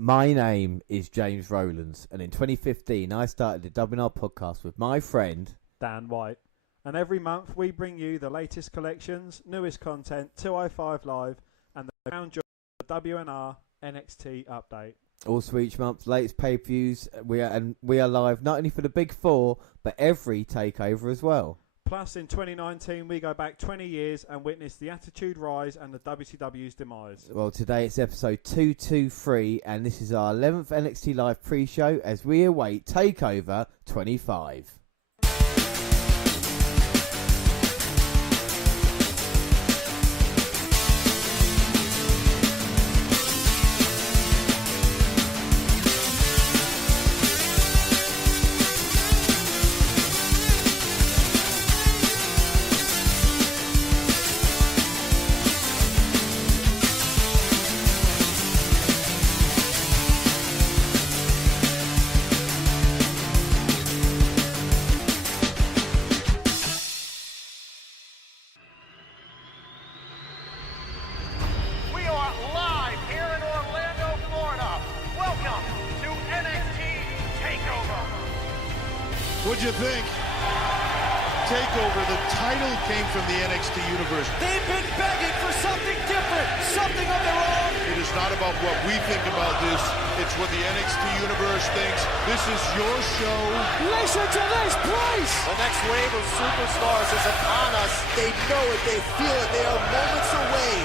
My name is James Rowlands, and in 2015 I started the WNR podcast with my friend Dan White. And every month we bring you the latest collections, newest content, 205 Live, and the crown jewel of the WNR NXT update. Also each month, latest pay-per-views. We are live not only for the Big Four, but every takeover as well. Plus, in 2019, we go back 20 years and witness the Attitude Rise and the WCW's demise. Well, today it's episode 223, and this is our 11th NXT Live pre-show as we await Takeover 25. What'd you think? Takeover, the title came from the NXT universe. They've been begging for something different, something of their own. It is not about what we think about this. It's what the NXT universe thinks. This is your show. Listen to this, please. The next wave of superstars is upon us. They know it, they feel it. They are moments away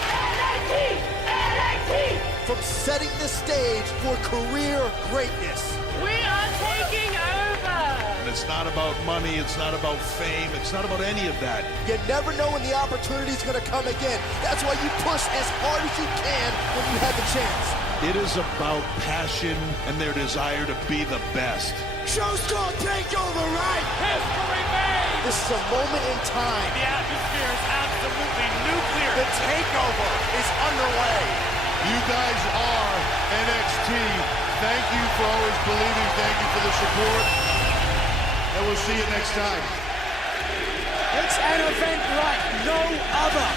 from setting the stage for career greatness. We are taking over. It's not about money, it's not about fame, it's not about any of that. You never know when the opportunity's going to come again. That's why you push as hard as you can when you have the chance. It is about passion and their desire to be the best. Show's called Takeover, right? History made. This is a moment in time. The atmosphere is absolutely nuclear. The takeover is underway. You guys are NXT. Thank you for always believing. Thank you for the support. And we'll see you next time. It's an event like no other,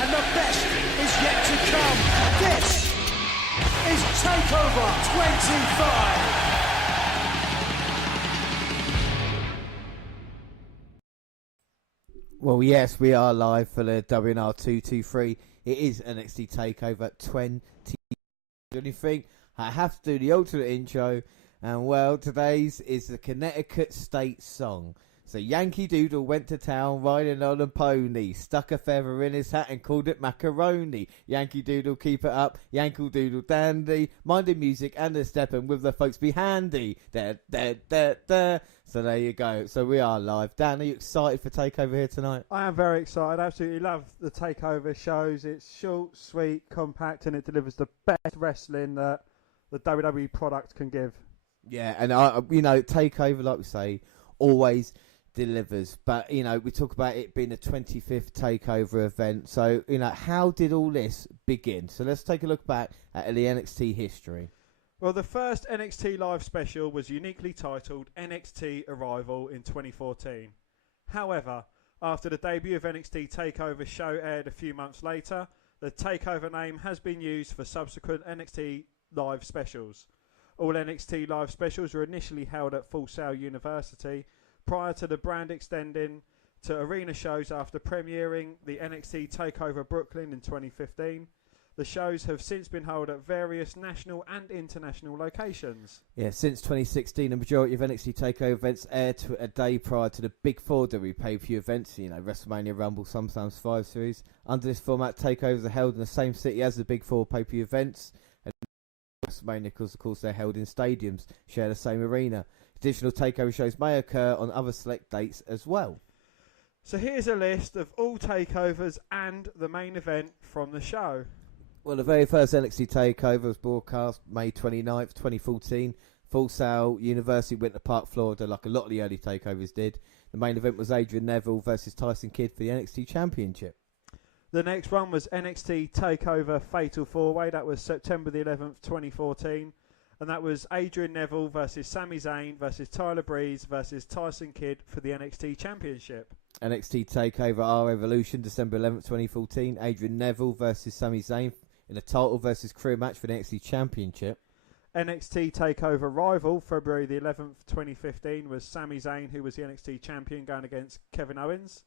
and the best is yet to come. This is Takeover 25. Well, yes, we are live for the WNR223. It is NXT Takeover 20. Anything? I have to do the alternate intro. And well, today's is the Connecticut State song. So Yankee Doodle went to town riding on a pony, stuck a feather in his hat and called it macaroni. Yankee Doodle, keep it up, Yankee Doodle dandy, minding music and the stepping with the folks be handy. Da, da, da, da. So there you go. So we are live. Dan, are you excited for Takeover here tonight? I am very excited. I absolutely love the Takeover shows. It's short, sweet, compact, and it delivers the best wrestling that the WWE product can give. Yeah, and Takeover, like we say, always delivers. But, we talk about it being the 25th Takeover event. So, how did all this begin? So let's take a look back at the NXT history. Well, the first NXT Live special was uniquely titled NXT Arrival in 2014. However, after the debut of NXT Takeover show aired a few months later, the Takeover name has been used for subsequent NXT Live specials. All NXT Live specials were initially held at Full Sail University prior to the brand extending to arena shows after premiering the NXT Takeover Brooklyn in 2015. The shows have since been held at various national and international locations. Yeah, since 2016, the majority of NXT Takeover events aired a day prior to the Big Four WWE pay-per-view events, WrestleMania, Rumble, sometimes 5 Series. Under this format, takeovers are held in the same city as the Big Four pay-per-view events. And WrestleMania, because of course they're held in stadiums, share the same arena. Additional takeover shows may occur on other select dates as well. So here's a list of all takeovers and the main event from the show. Well, the very first NXT Takeover was broadcast May 29th, 2014. Full Sail University, Winter Park, Florida, like a lot of the early takeovers did. The main event was Adrian Neville versus Tyson Kidd for the NXT Championship. The next one was NXT Takeover Fatal 4-Way. That was September the 11th, 2014. And that was Adrian Neville versus Sami Zayn versus Tyler Breeze versus Tyson Kidd for the NXT Championship. NXT Takeover R Evolution, December 11th, 2014. Adrian Neville versus Sami Zayn in a title versus career match for the NXT Championship. NXT Takeover Rival, February the 11th, 2015, was Sami Zayn, who was the NXT champion, going against Kevin Owens.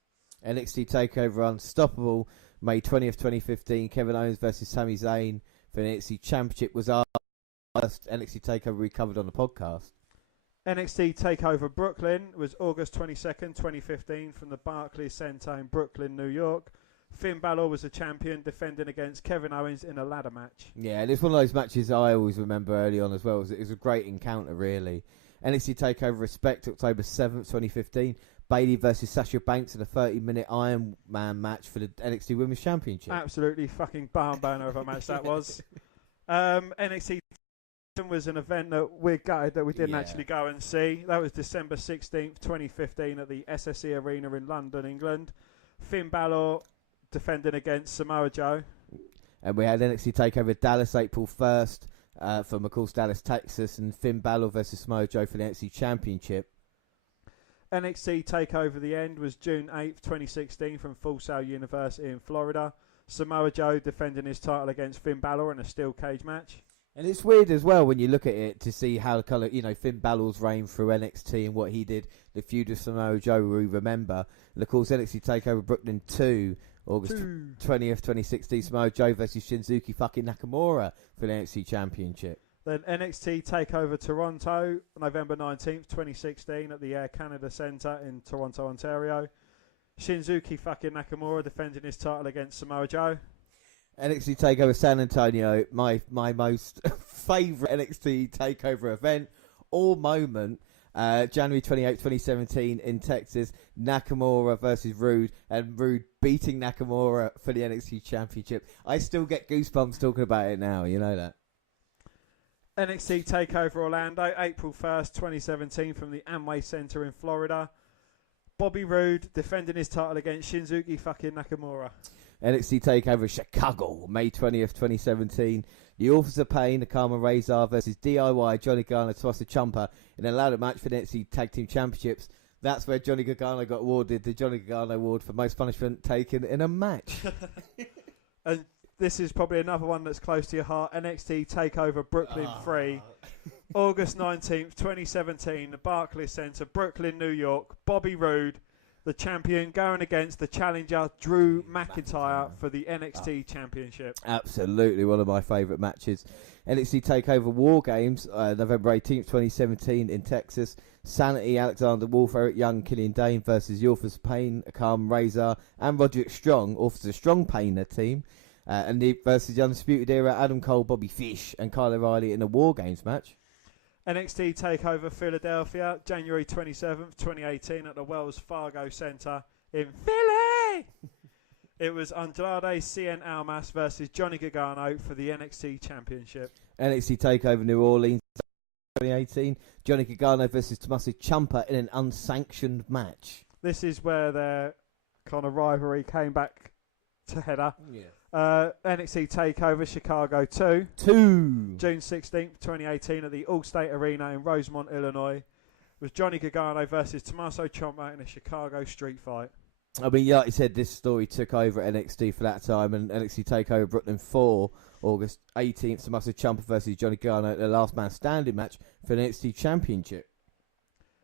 NXT Takeover Unstoppable, May 20th, 2015, Kevin Owens versus Sami Zayn for the NXT Championship was our first NXT Takeover we covered on the podcast. NXT Takeover Brooklyn was August 22nd, 2015, from the Barclays Center in Brooklyn, New York. Finn Balor was the champion, defending against Kevin Owens in a ladder match. Yeah, and it's one of those matches I always remember early on as well. It was a great encounter, really. NXT Takeover Respect, October 7th, 2015. Bayley versus Sasha Banks in a 30-minute Iron Man match for the NXT Women's Championship. Absolutely fucking barn burner of a match that was. NXT was an event that we're gutted that we didn't actually go and see. That was December 16th, 2015 at the SSE Arena in London, England. Finn Balor defending against Samoa Joe. And we had NXT Takeover Dallas, April 1st from, of course, Dallas, Texas, and Finn Balor versus Samoa Joe for the NXT Championship. NXT Takeover The End was June 8th, 2016 from Full Sail University in Florida. Samoa Joe defending his title against Finn Balor in a steel cage match. And it's weird as well when you look at it to see how Finn Balor's reign through NXT and what he did, the feud with Samoa Joe we remember. And of course NXT Takeover Brooklyn 2, August 20th, 2016, Samoa Joe versus Shinsuke fucking Nakamura for the NXT Championship. Then NXT Takeover Toronto, November 19th, 2016 at the Air Canada Centre in Toronto, Ontario. Shinsuke fucking Nakamura defending his title against Samoa Joe. NXT Takeover San Antonio, my most favourite NXT Takeover event or moment, January 28th, 2017 in Texas, Nakamura versus Rude, and Rude beating Nakamura for the NXT Championship. I still get goosebumps talking about it now, you know that. NXT Takeover Orlando, April 1st, 2017 from the Amway Center in Florida. Bobby Roode defending his title against Shinsuke fucking Nakamura. NXT Takeover Chicago, May 20th, 2017. The Authors of Pain, the Karma Razor versus DIY, Johnny Gargano, Tommaso Ciampa in a ladder match for the NXT Tag Team Championships. That's where Johnny Gargano got awarded the Johnny Gargano Award for most punishment taken in a match. And this is probably another one that's close to your heart. NXT Takeover Brooklyn 3, August 19th, 2017, the Barclays Center, Brooklyn, New York. Bobby Roode, the champion, going against the challenger Drew McIntyre for the NXT Championship. Absolutely one of my favourite matches. NXT Takeover War Games, November 18th, 2017 in Texas. Sanity, Alexander Wolf, Eric Young, Killian Dane versus the Authors of Pain, Akam Razor, and Roderick Strong, Authors of Strong Pain, team. And versus the Undisputed Era, Adam Cole, Bobby Fish, and Kyle O'Reilly in a War Games match. NXT Takeover Philadelphia, January 27th, 2018 at the Wells Fargo Center in Philly. It was Andrade Cien Almas versus Johnny Gargano for the NXT Championship. NXT Takeover New Orleans, 2018, Johnny Gargano versus Tommaso Ciampa in an unsanctioned match. This is where their kind of rivalry came back to header. Yeah. NXT Takeover Chicago 2, June 16th, 2018 at the Allstate Arena in Rosemont, Illinois. It was Johnny Gargano versus Tommaso Ciampa in a Chicago street fight. I mean, like you said, this story took over NXT for that time, and NXT Takeover Brooklyn 4, August 18th, Tommaso Ciampa versus Johnny Gargano, the last man standing match for the NXT Championship.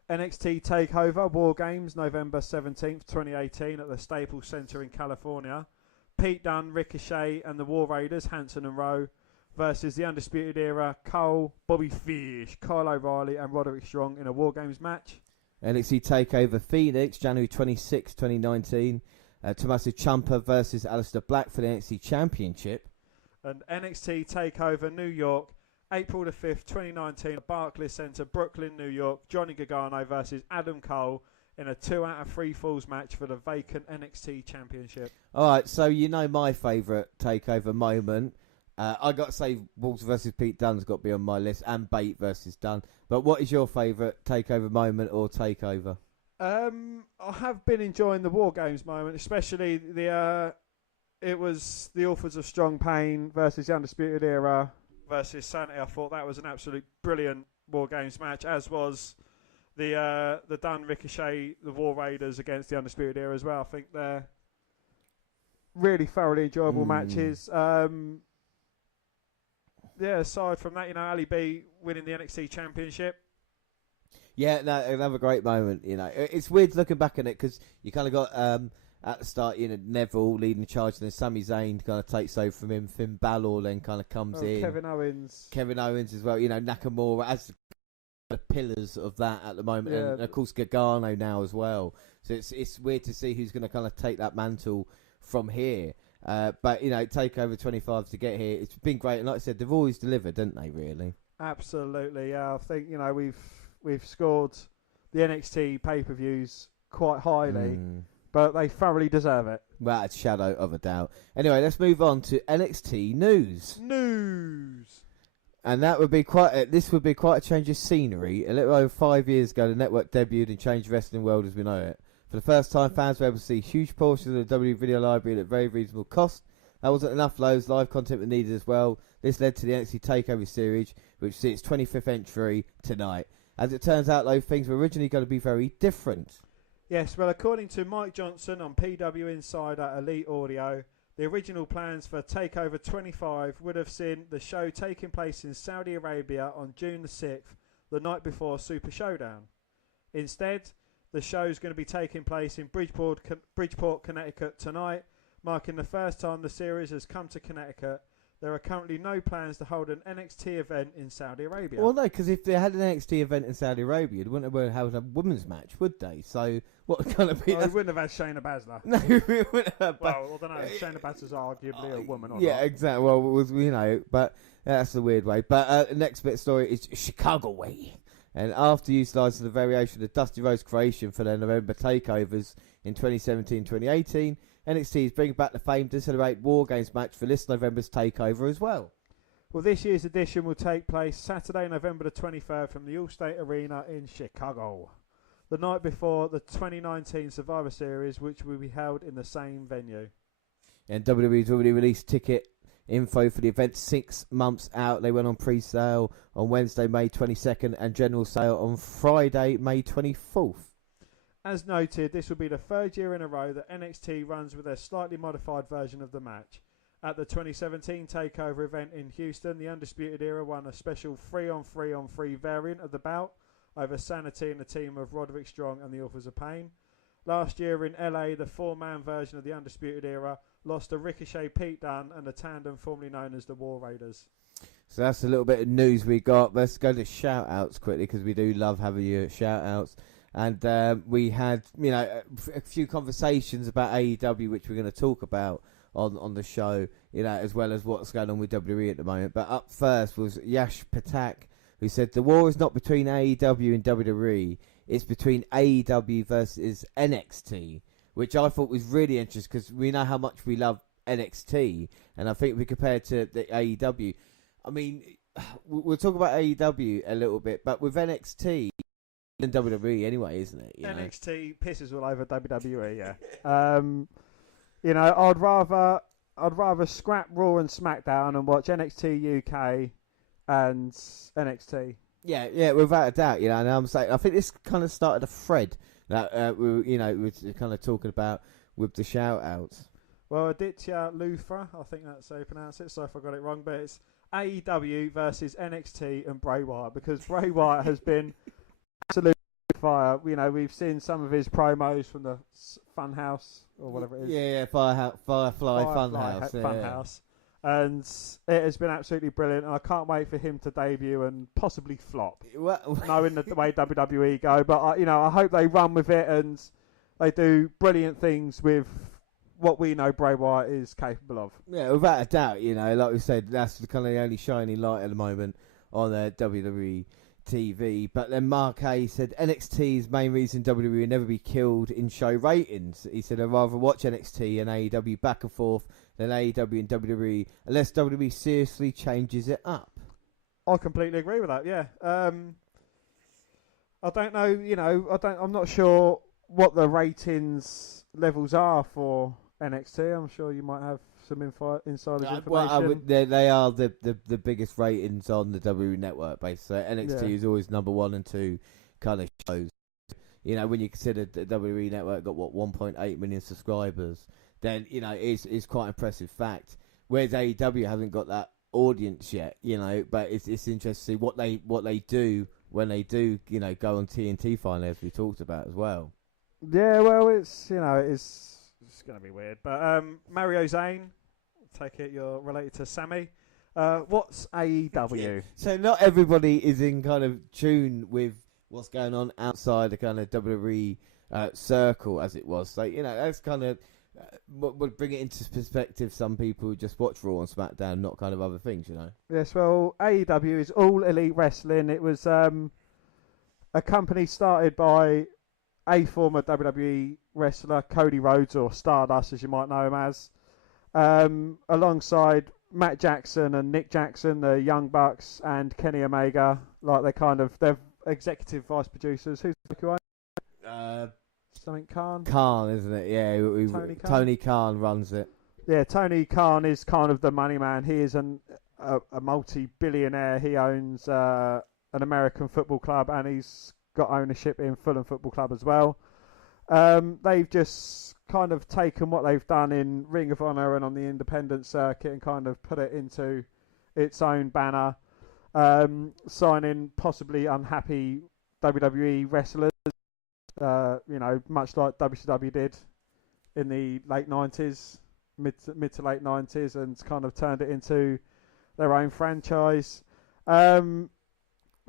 NXT Takeover War Games, November 17th, 2018 at the Staples Center in California. Pete Dunne, Ricochet, and the War Raiders, Hanson and Rowe, versus the Undisputed Era, Cole, Bobby Fish, Kyle O'Reilly, and Roderick Strong in a War Games match. NXT Takeover Phoenix, January 26, 2019. Tommaso Ciampa versus Aleister Black for the NXT Championship. And NXT Takeover New York, April the 5th, 2019, at Barclays Center, Brooklyn, New York. Johnny Gargano versus Adam Cole in a 2 out of 3 falls match for the vacant NXT Championship. All right, so you know my favourite Takeover moment. I got to say Walter versus Pete Dunne's got to be on my list, and Bate versus Dunne. But what is your favourite Takeover moment or Takeover? I have been enjoying the War Games moment, especially it was the Authors of Strong Pain versus the Undisputed Era versus Sanity. I thought that was an absolute brilliant War Games match, as was the Dunne Ricochet, the War Raiders against the Undisputed Era as well. I think they're really thoroughly enjoyable matches. Yeah, aside from that, Ali B winning the NXT Championship. Yeah, no, another great moment. It's weird looking back on it because you kind of got at the start, Neville leading the charge, and then Sami Zayn kind of takes over from him. Finn Balor then kind of comes in. Kevin Owens as well. Nakamura as the pillars of that at the moment, yeah. And of course Gargano now as well. So it's weird to see who's going to kind of take that mantle from here. But Takeover 25 to get here, it's been great. And like I said, they've always delivered, didn't they? Really. Absolutely. Yeah, I think we've scored the NXT pay-per-views quite highly. But they thoroughly deserve it. Without a shadow of a doubt. Anyway, let's move on to NXT news. And that would be this would be quite a change of scenery. A little over 5 years ago, the network debuted and changed the wrestling world as we know it. For the first time, fans were able to see huge portions of the W video library at very reasonable cost. That wasn't enough, loads. Live content was needed as well. This led to the NXT Takeover series, which sees its 25th entry tonight. As it turns out, though, things were originally going to be very different. Yes, well, according to Mike Johnson on PW Insider Elite Audio, the original plans for Takeover 25 would have seen the show taking place in Saudi Arabia on June the 6th, the night before Super Showdown. Instead, the show is going to be taking place in Bridgeport, Connecticut tonight, marking the first time the series has come to Connecticut. There are currently no plans to hold an NXT event in Saudi Arabia. Well, no, because if they had an NXT event in Saudi Arabia, they wouldn't have held a women's match, would they? So what kind of? They wouldn't have had Shayna Baszler. No, we wouldn't have. Well, I don't know. Shayna Baszler's arguably a woman. Or yeah, not. exactly. Well, it was but that's the weird way. But next bit of story is Chicago way. And after utilising the variation of Dusty Rhodes creation for their November takeovers in 2017-2018. NXT is bringing back the famed to celebrate War Games match for this November's takeover as well. Well, this year's edition will take place Saturday, November the 23rd from the Allstate Arena in Chicago, the night before the 2019 Survivor Series, which will be held in the same venue. And WWE's already released ticket info for the event 6 months out. They went on pre-sale on Wednesday, May 22nd, and general sale on Friday, May 24th. As noted, this will be the third year in a row that NXT runs with a slightly modified version of the match. At the 2017 TakeOver event in Houston, the Undisputed Era won a special 3-on-3-on-3 variant of the bout over Sanity and a team of Roderick Strong and the Authors of Pain. Last year in LA, the 4-man version of the Undisputed Era lost to Ricochet, Pete Dunne and the tandem formerly known as the War Raiders. So that's a little bit of news we got. Let's go to shout-outs quickly because we do love having your shout-outs. And we had, a few conversations about AEW, which we're going to talk about on the show, as well as what's going on with WWE at the moment. But up first was Yash Patak, who said the war is not between AEW and WWE, it's between AEW versus NXT, which I thought was really interesting because we know how much we love NXT, and I think we compared to the AEW. I mean, we'll talk about AEW a little bit, but with NXT... in WWE anyway, isn't it? NXT pisses all over WWE, yeah. I'd rather scrap Raw and SmackDown and watch NXT UK and NXT. Yeah, without a doubt, and I'm saying I think this kind of started a thread that we were kind of talking about with the shout outs. Well, Aditya Luthra, I think that's how you pronounce it, so if I got it wrong, but it's AEW versus NXT and Bray Wyatt, because Bray Wyatt has been absolute fire. We've seen some of his promos from the Funhouse or whatever it is. Yeah, Firefly Funhouse. Funhouse. And it has been absolutely brilliant. And I can't wait for him to debut and possibly flop, knowing the way WWE go. But I hope they run with it and they do brilliant things with what we know Bray Wyatt is capable of. Yeah, without a doubt. Like we said, that's kind of the only shining light at the moment on WWE TV. But then Mark A said NXT's main reason WWE will never be killed in show ratings. He said I'd rather watch NXT and AEW back and forth than AEW and WWE unless WWE seriously changes it up. I completely agree with that. Yeah. I don't know. I'm not sure what the ratings levels are for NXT. I'm sure you might have some insider's information. Well, they are the biggest ratings on the WWE network, basically. So NXT is always number 1 and 2 kind of shows. When you consider the WWE network got 1.8 million subscribers, then it's quite an impressive fact. Whereas AEW hasn't got that audience yet, but it's interesting to see what they do when they do, go on TNT finally, as we talked about as well. Yeah, well, it's going to be weird. But Mario Zane, take it you're related to Sammy. What's AEW? So not everybody is in kind of tune with what's going on outside the kind of WWE circle, as it was. So, that's kind of what would bring it into perspective. Some people who just watch Raw and SmackDown, not kind of other things, Yes, well, AEW is All Elite Wrestling. It was a company started by a former WWE wrestler, Cody Rhodes, or Stardust, as you might know him as, alongside Matt Jackson and Nick Jackson, the Young Bucks, and Kenny Omega. They're executive vice producers. Who's the one? Something Khan? Khan, isn't it? Yeah, Tony Khan runs it. Yeah, Tony Khan is kind of the money man. He is a multi-billionaire. He owns an American football club, and he's got ownership in Fulham Football Club as well. They've just kind of taken what they've done in Ring of Honor and on the independent circuit and kind of put it into its own banner, signing possibly unhappy WWE wrestlers, much like WCW did in the late 90s, mid to late 90s, and kind of turned it into their own franchise.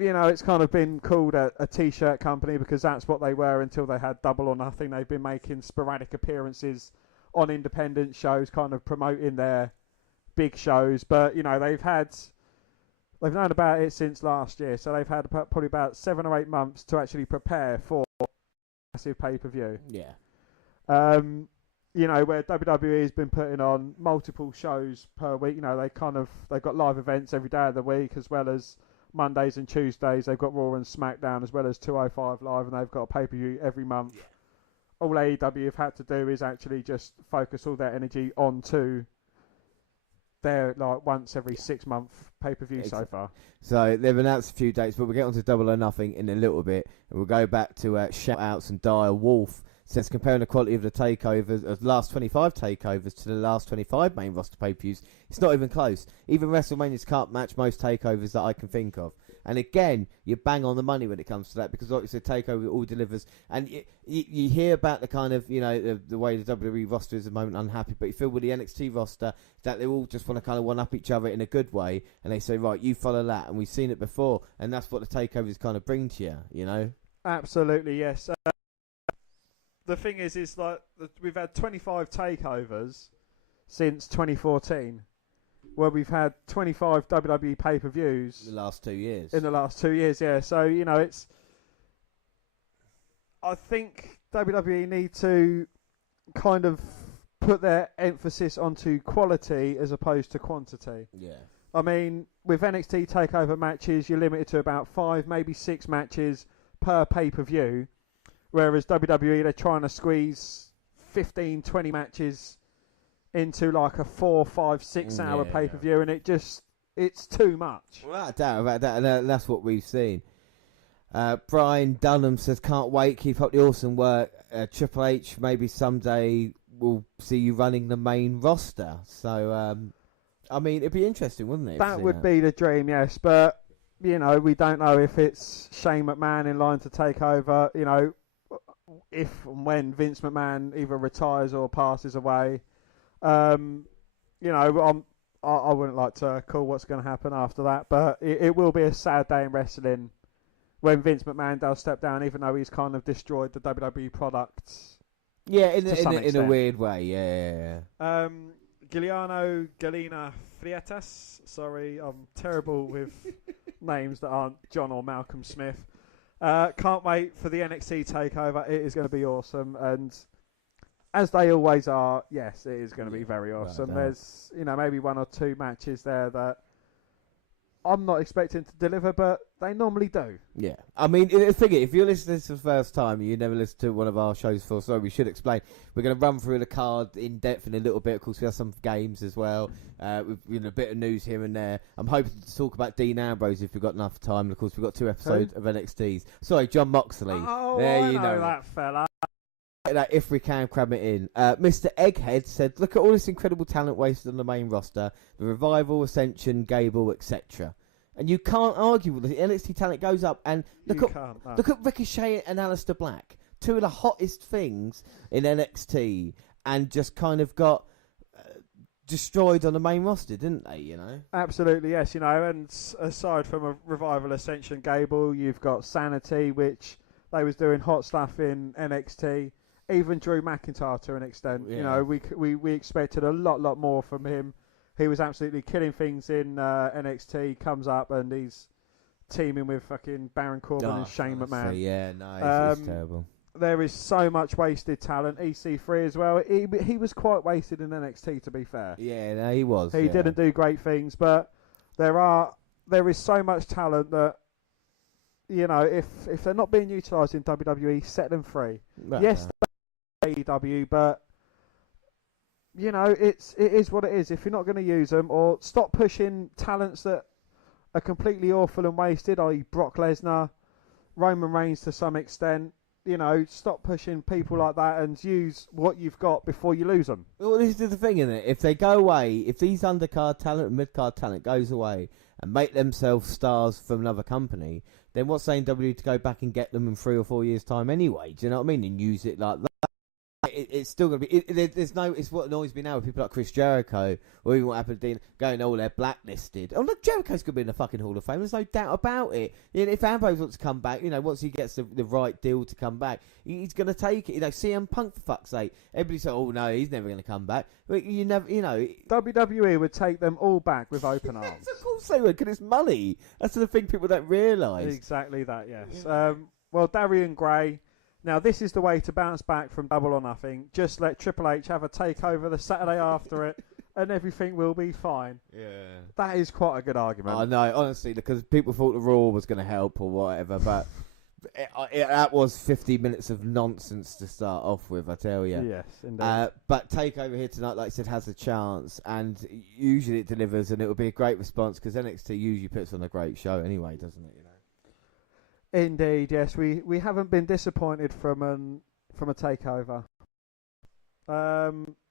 It's kind of been called a T-shirt company because that's what they were until they had Double or Nothing. They've been making sporadic appearances on independent shows, kind of promoting their big shows. But, they've known about it since last year. So they've had probably about 7 or 8 months to actually prepare for a massive pay-per-view. Yeah. Where WWE has been putting on multiple shows per week. They've got live events every day of the week, as well as Mondays and Tuesdays. They've got Raw and SmackDown, as well as 205 Live, and they've got a pay-per-view every month. Yeah. All AEW have had to do is actually just focus all their energy onto their once every 6 month pay-per-view so far. So they've announced a few dates, but we'll get on to Double or Nothing in a little bit, and we'll go back to shout-outs and Dire Wolf. Since comparing the quality of the takeovers, of the last 25 takeovers to the last 25 main roster pay-per-views, it's not even close. Even WrestleManias can't match most takeovers that I can think of. And again, you bang on the money when it comes to that, because like you said, takeover all delivers. And you hear about the kind of, the way the WWE roster is at the moment, unhappy, but you feel with the NXT roster that they all just want to kind of one-up each other in a good way, and they say, right, you follow that, and we've seen it before, and that's what the takeovers kind of bring to you, Absolutely, yes. The thing is we've had 25 takeovers since 2014, where we've had 25 WWE pay-per-views in the last 2 years. Yeah. So I think WWE need to kind of put their emphasis onto quality as opposed to quantity. Yeah. I mean, with NXT Takeover matches, you're limited to about 5, maybe 6 matches per pay-per-view. Whereas WWE, they're trying to squeeze 15, 20 matches into like a 4, 5, 6 hour pay-per-view, and it's too much. Without doubt about that, and that's what we've seen. Brian Dunham says, can't wait, keep up the awesome work. Triple H, maybe someday we'll see you running the main roster. So, it'd be interesting, wouldn't it? That would be the dream, yes, but, we don't know if it's Shane McMahon in line to take over, if and when Vince McMahon either retires or passes away. I wouldn't like to call what's going to happen after that, but it will be a sad day in wrestling when Vince McMahon does step down, even though he's kind of destroyed the WWE products. Yeah, in a weird way, yeah. Galina Freitas. Sorry, I'm terrible with names that aren't John or Malcolm Smith. Can't wait for the NXT takeover. It is going to be awesome, and as they always are, yes, it is going to be very awesome. There's maybe 1 or 2 matches there that I'm not expecting to deliver, but they normally do. Yeah. If you're listening to this for the first time, you never listened to one of our shows before, so we should explain. We're going to run through the card in depth in a little bit. Of course, we have some games as well. With a bit of news here and there. I'm hoping to talk about Dean Ambrose if we've got enough time. And of course, we've got 2 episodes of NXT's. Sorry, John Moxley. Oh, there I you know that fella. that if we can cram it in. Mr. Egghead said, look at all this incredible talent wasted on the main roster. The Revival, Ascension, Gable, etc. And you can't argue with it. The NXT talent goes up and look at Ricochet and Aleister Black. Two of the hottest things in NXT, and just kind of got destroyed on the main roster, didn't they, you know? Absolutely, yes, you know, and aside from a Revival, Ascension, Gable, you've got Sanity, which they was doing hot stuff in NXT. Even Drew McIntyre to an extent, you know, we expected a lot more from him. He was absolutely killing things in NXT, comes up and he's teaming with fucking Baron Corbin and Shane McMahon. Yeah, no, it's terrible. There is so much wasted talent. EC3 as well. He was quite wasted in NXT, to be fair. Yeah, no, he was. He didn't do great things, but there is so much talent that, you know, if they're not being utilised in WWE, set them free. Right. Yes, AEW, but you know, it is what it is. If you're not going to use them, or stop pushing talents that are completely awful and wasted, i.e. Brock Lesnar, Roman Reigns to some extent. You know, stop pushing people like that and use what you've got before you lose them. Well, this is the thing, isn't it? If they go away, if these undercard talent and midcard talent goes away and make themselves stars from another company, then what's saying WWE to go back and get them in 3 or 4 years' time anyway? Do you know what I mean? And use it like that. It's still going to be... there's no... It's what annoys me now with people like Chris Jericho, or even what happened to Dean, going, oh, they're blacklisted. Oh, look, Jericho's going to be in the fucking Hall of Fame. There's no doubt about it. You know, if Ambrose wants to come back, you know, once he gets the right deal to come back, he's going to take it. You know, CM Punk, for fuck's sake. Everybody said, oh, no, he's never going to come back. But you never... You know... WWE would take them all back with open arms. Yes, of course they would, because it's money. That's the thing people don't realise. Exactly that, yes. Well, Darian Gray... Now, this is the way to bounce back from Double or Nothing. Just let Triple H have a takeover the Saturday after it, and everything will be fine. Yeah. That is quite a good argument. I know, honestly, because people thought the Raw was going to help or whatever, but that was 50 minutes of nonsense to start off with, I tell you. Yes, indeed. But Takeover here tonight, like I said, has a chance, and usually it delivers, and it will be a great response, because NXT usually puts on a great show anyway, doesn't it? You know. Indeed, yes. We haven't been disappointed from a takeover.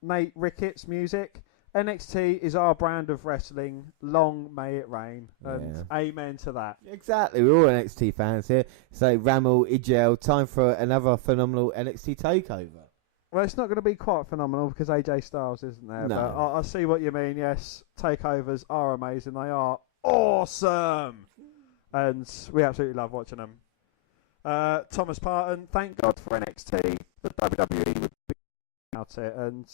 Nate Ricketts music. NXT is our brand of wrestling. Long may it reign. And amen to that. Exactly. We're all NXT fans here. So Ramel, Ijel, time for another phenomenal NXT takeover. Well, it's not going to be quite phenomenal because AJ Styles isn't there. No. But I see what you mean. Yes, takeovers are amazing. They are awesome. And we absolutely love watching them. Thomas Parton, thank God for NXT. The WWE would be about it. And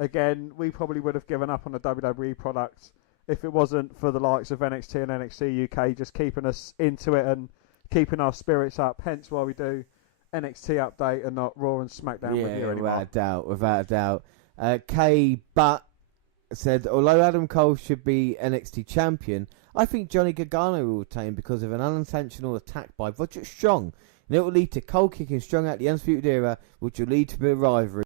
again, we probably would have given up on the WWE product if it wasn't for the likes of NXT and NXT UK just keeping us into it and keeping our spirits up. Hence why we do NXT update and not Raw and SmackDown with you anymore. Without a doubt. K Butt said, although Adam Cole should be NXT champion, I think Johnny Gargano will retain because of an unintentional attack by Roderick Strong, and it will lead to Cole kicking Strong out the Undisputed Era, which will lead to a rivalry.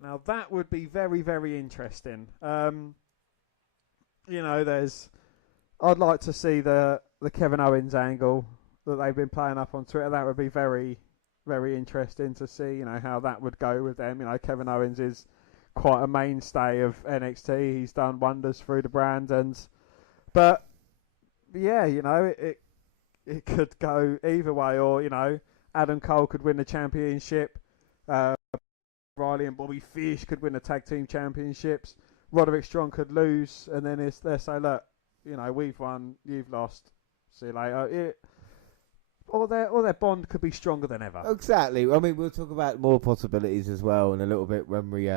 Now that would be very, very interesting. You know, I'd like to see the Kevin Owens angle that they've been playing up on Twitter. That would be very, very interesting to see, you know, how that would go with them. You know, Kevin Owens is quite a mainstay of NXT. He's done wonders through the brand, but yeah, you know, it could go either way, or you know, Adam Cole could win the championship, Riley and Bobby Fish could win the tag team championships, Roderick Strong could lose, and then they say, look, you know, we've won, you've lost, see you later. Or their bond could be stronger than ever. Exactly. I mean, we'll talk about more possibilities as well in a little bit when we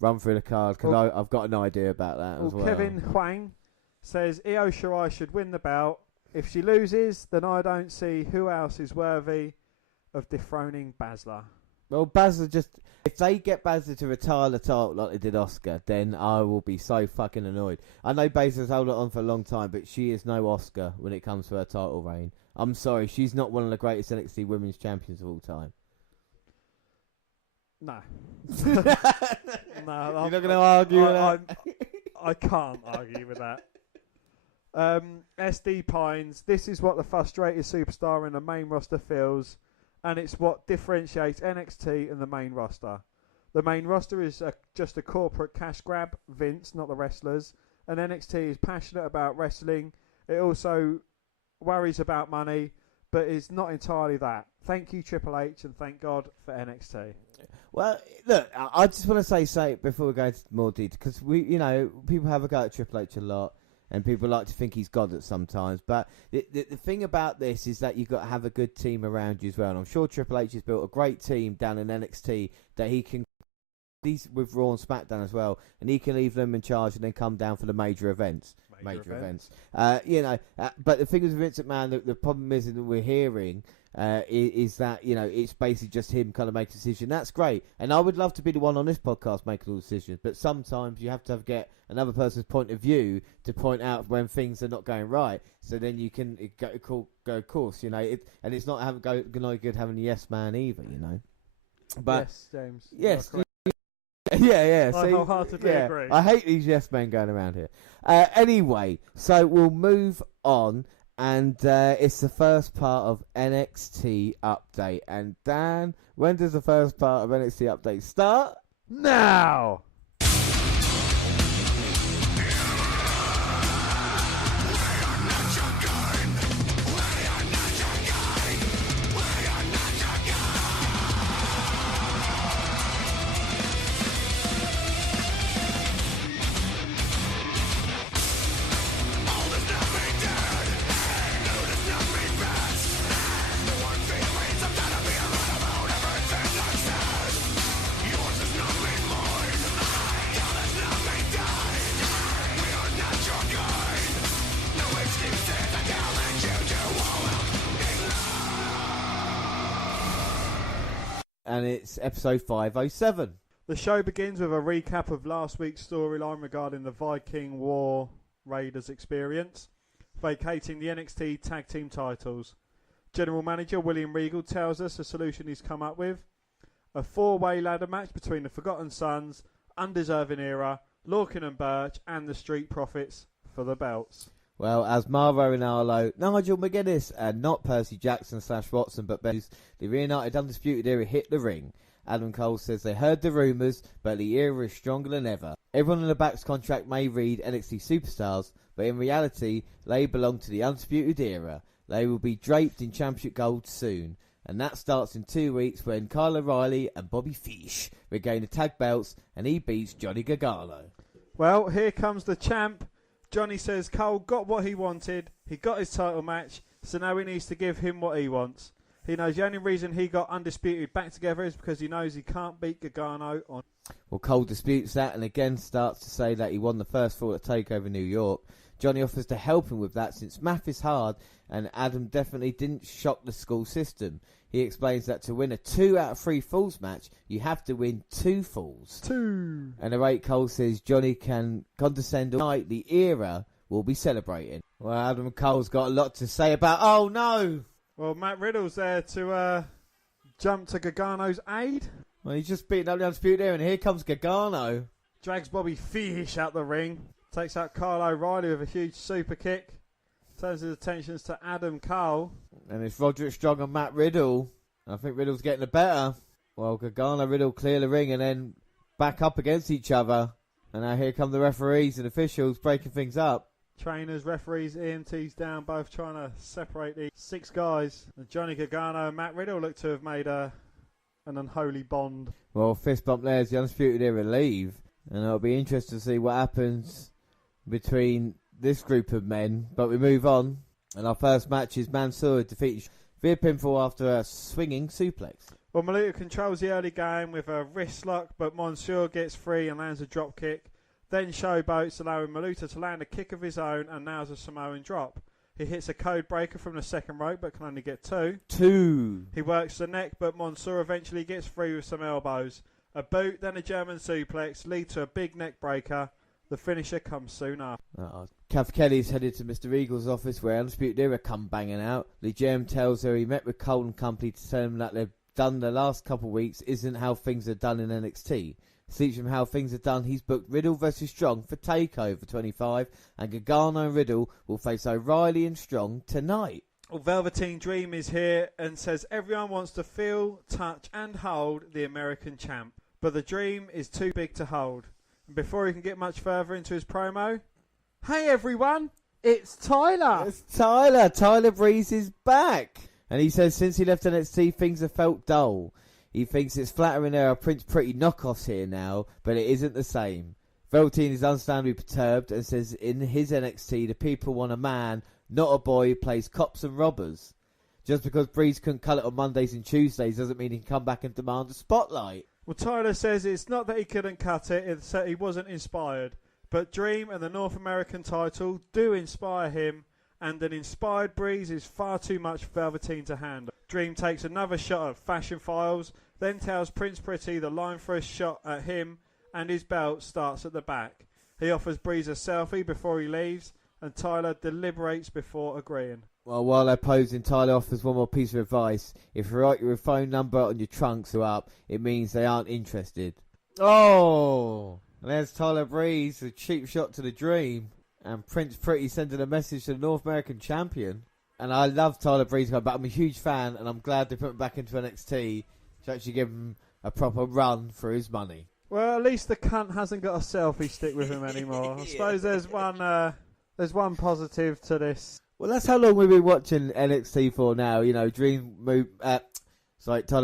run through the card, because I've got an idea about that as well. Kevin Huang says Io Shirai should win the belt. If she loses, then I don't see who else is worthy of dethroning Baszler. Well, Baszler if they get Baszler to retire the title like they did Oscar, then I will be so fucking annoyed. I know Baszler's held it on for a long time, but she is no Oscar when it comes to her title reign. I'm sorry, she's not one of the greatest NXT women's champions of all time. No. No, you're not going to argue with that? I can't argue with that. SD Pines, this is what the frustrated superstar in the main roster feels, and it's what differentiates NXT and the main roster. The main roster is just a corporate cash grab, Vince, not the wrestlers, and NXT is passionate about wrestling. It also worries about money, but is not entirely that. Thank you, Triple H, and thank God for NXT. Well, look, I just want to say before we go into more detail, because people have a go at Triple H a lot, and people like to think he's God at sometimes. But the thing about this is that you've got to have a good team around you as well. And I'm sure Triple H has built a great team down in NXT that he can, these with Raw and SmackDown as well, and he can leave them in charge and then come down for the major events. Major events. But the thing is with Vince McMahon, the problem is that we're hearing is that, it's basically just him kind of making a decision. That's great. And I would love to be the one on this podcast making all the decisions, but sometimes you have to get another person's point of view to point out when things are not going right, so then you can go course, and it's not good having a yes man either, But yes, James. Yes. Yeah. I wholeheartedly agree. I hate these yes men going around here. Anyway, so we'll move on, and it's the first part of NXT Update. And Dan, when does the first part of NXT Update start? Now! And it's episode 507. The show begins with a recap of last week's storyline regarding the Viking War Raiders experience, vacating the NXT Tag Team titles. General Manager William Regal tells us the solution he's come up with: a 4-way ladder match between the Forgotten Sons, Undeserving Era, Lorcan and Birch, and the Street Profits for the belts. Well, as Mauro Ranallo, Nigel McGuinness, and not Percy Jackson / Watson, but the reunited Undisputed Era hit the ring. Adam Cole says they heard the rumours, but the era is stronger than ever. Everyone in the back's contract may read NXT Superstars, but in reality, they belong to the Undisputed Era. They will be draped in championship gold soon. And that starts in 2 weeks when Kyle O'Reilly and Bobby Fish regain the tag belts, and he beats Johnny Gargano. Well, here comes the champ. Johnny says Cole got what he wanted. He got his title match, so now he needs to give him what he wants. He knows the only reason he got Undisputed back together is because he knows he can't beat Gargano on. Well, Cole disputes that and again starts to say that he won the first fall at TakeOver New York. Johnny offers to help him with that since math is hard, and Adam definitely didn't shock the school system. He explains that to win a 2 out of 3 falls match, you have to win 2 falls. 2. And the rate Cole says Johnny can condescend all night, the era will be celebrating. Well, Adam Cole's got a lot to say about, oh no! Well, Matt Riddle's there to jump to Gargano's aid. Well, he's just beating up the Undisputed Era, and here comes Gargano. Drags Bobby Fish out the ring. Takes out Kyle O'Reilly with a huge super kick. Turns his attentions to Adam Cole. And it's Roderick Strong and Matt Riddle. I think Riddle's getting the better. Well, Gargano, Riddle clear the ring and then back up against each other. And now here come the referees and officials breaking things up. Trainers, referees, EMTs down, both trying to separate the 6 guys. And Johnny Gargano and Matt Riddle look to have made an unholy bond. Well, fist bump there as the Undisputed Era leave. And it'll be interesting to see what happens between this group of men. But we move on. And our first match is Mansoor defeating via pinfall after a swinging suplex. Well, Maluta controls the early game with a wrist lock, but Mansoor gets free and lands a drop kick. Then showboats, allowing Maluta to land a kick of his own and nails a Samoan drop. He hits a code breaker from the second rope, but can only get 2. He works the neck, but Mansoor eventually gets free with some elbows. A boot, then a German suplex, lead to a big neck breaker. The finisher comes soon after. Kath Kelly's headed to Mr. Eagle's office where Undisputed Era come banging out. Lee Jem tells her he met with Cole and company to tell him that they've done the last couple of weeks isn't how things are done in NXT. Speaks from how things are done, he's booked Riddle vs Strong for TakeOver 25, and Gargano and Riddle will face O'Reilly and Strong tonight. Well, Velveteen Dream is here and says everyone wants to feel, touch and hold the American champ. But the Dream is too big to hold. And before he can get much further into his promo, hey everyone, it's Tyler. It's Tyler. Tyler Breeze is back. And he says since he left NXT, things have felt dull. He thinks it's flattering there are Prince Pretty knockoffs here now, but it isn't the same. Velveteen is understandably perturbed and says in his NXT, the people want a man, not a boy who plays cops and robbers. Just because Breeze couldn't cut it on Mondays and Tuesdays doesn't mean he can come back and demand a spotlight. Well, Tyler says it's not that he couldn't cut it, it's that he wasn't inspired. But Dream and the North American title do inspire him, and an inspired Breeze is far too much for Velveteen to handle. Dream takes another shot at Fashion Files, then tells Prince Pretty the line for a shot at him, and his belt starts at the back. He offers Breeze a selfie before he leaves, and Tyler deliberates before agreeing. Well, while they're posing, Tyler offers one more piece of advice. If you write your phone number on your trunks or up, it means they aren't interested. Oh! And there's Tyler Breeze, a cheap shot to the Dream. And Prince Pretty sending a message to the North American champion. And I love Tyler Breeze coming back. I'm a huge fan, and I'm glad they put him back into NXT to actually give him a proper run for his money. Well, at least the cunt hasn't got a selfie stick with him anymore. I suppose there's one positive to this. Well, that's how long we've been watching NXT for now. You know, Tyler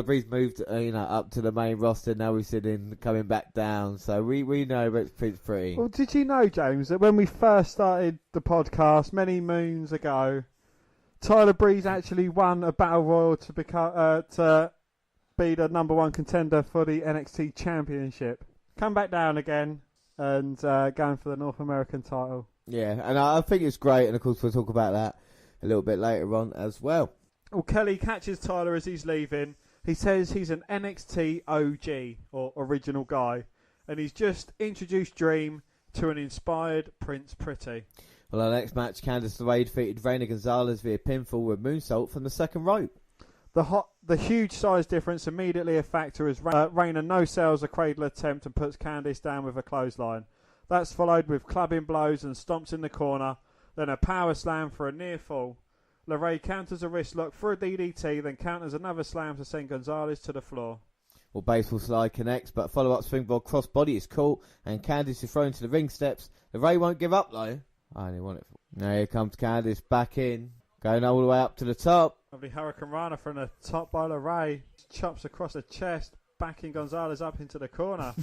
Breeze moved, up to the main roster. Now we're sitting, coming back down. So we know about Prince Pretty. Well, did you know, James, that when we first started the podcast many moons ago, Tyler Breeze actually won a battle royal to be the number one contender for the NXT Championship. Come back down again and going for the North American title. Yeah, and I think it's great, and of course we'll talk about that a little bit later on as well. Well, Kelly catches Tyler as he's leaving. He says he's an NXT OG, or original guy, and he's just introduced Dream to an inspired Prince Pretty. Well, our next match, Candice LeRae defeated Reina Gonzalez via pinfall with moonsault from the second rope. The huge size difference immediately a factor as Reina no-sells a cradle attempt and puts Candice down with a clothesline. That's followed with clubbing blows and stomps in the corner, then a power slam for a near fall. LeRae counters a wrist lock for a DDT, then counters another slam to send Gonzalez to the floor. Well, baseball slide connects, but follow-up springboard crossbody is caught, and Candice is thrown to the ring steps. LeRae won't give up, though. I only want it. Now here comes Candice back in, going all the way up to the top. Lovely Hurricane Rana from the top by LeRae. Chops across the chest, backing Gonzalez up into the corner.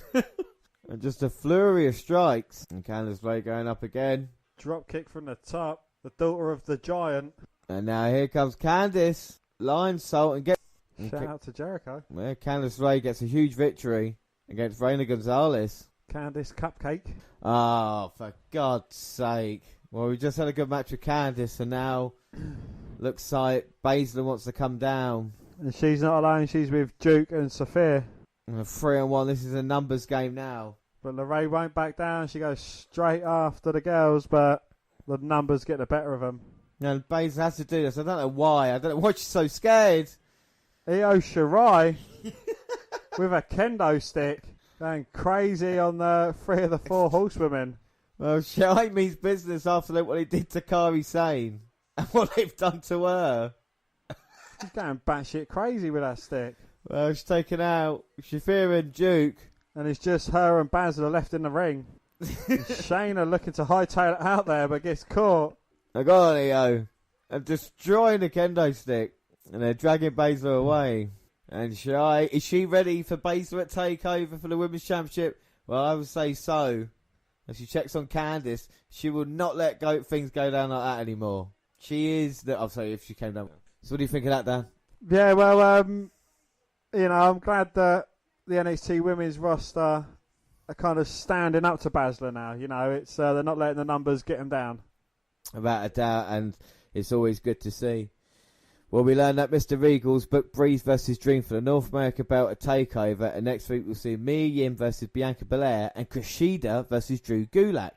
And just a flurry of strikes. And Candice LeRae going up again. Drop kick from the top. The daughter of the giant. And now here comes Candice. Lion salt and get... Shout out to Jericho. Well, Candice LeRae gets a huge victory against Reina Gonzalez. Candice Cupcake. Oh, for God's sake. Well, we just had a good match with Candice, and now looks like Baszler wants to come down. And she's not alone. She's with Duke and Sophia. And a 3-on-1. This is a numbers game now. But LeRae won't back down. She goes straight after the girls, but the numbers get the better of them. And Baszler has to do this. I don't know why. I don't know why she's so scared. Io Shirai with a kendo stick going crazy on the 3 of the 4 horsewomen. Well, Shirai means business after what he did to Kairi Sane and what they've done to her. She's going batshit crazy with that stick. Well, she's taken out Shafir and Duke. And it's just her and Baszler left in the ring. Shayna looking to hightail it out there, but gets caught. I got on Io. And destroying the kendo stick. And they're dragging Baszler away. And Shirai, is she ready for Baszler at TakeOver for the Women's Championship? Well, I would say so. As she checks on Candice, she will not let things go down like that anymore. She is... I'll say if she came down. So what do you think of that, Dan? Yeah, well, I'm glad that the NXT women's roster are kind of standing up to Baszler now. You know, it's they're not letting the numbers get them down. Without a doubt, and it's always good to see. Well, we learned that Mr. Regal's booked Breeze versus Dream for the North America belt at TakeOver, and next week we'll see Mia Yim versus Bianca Belair and Kushida versus Drew Gulak.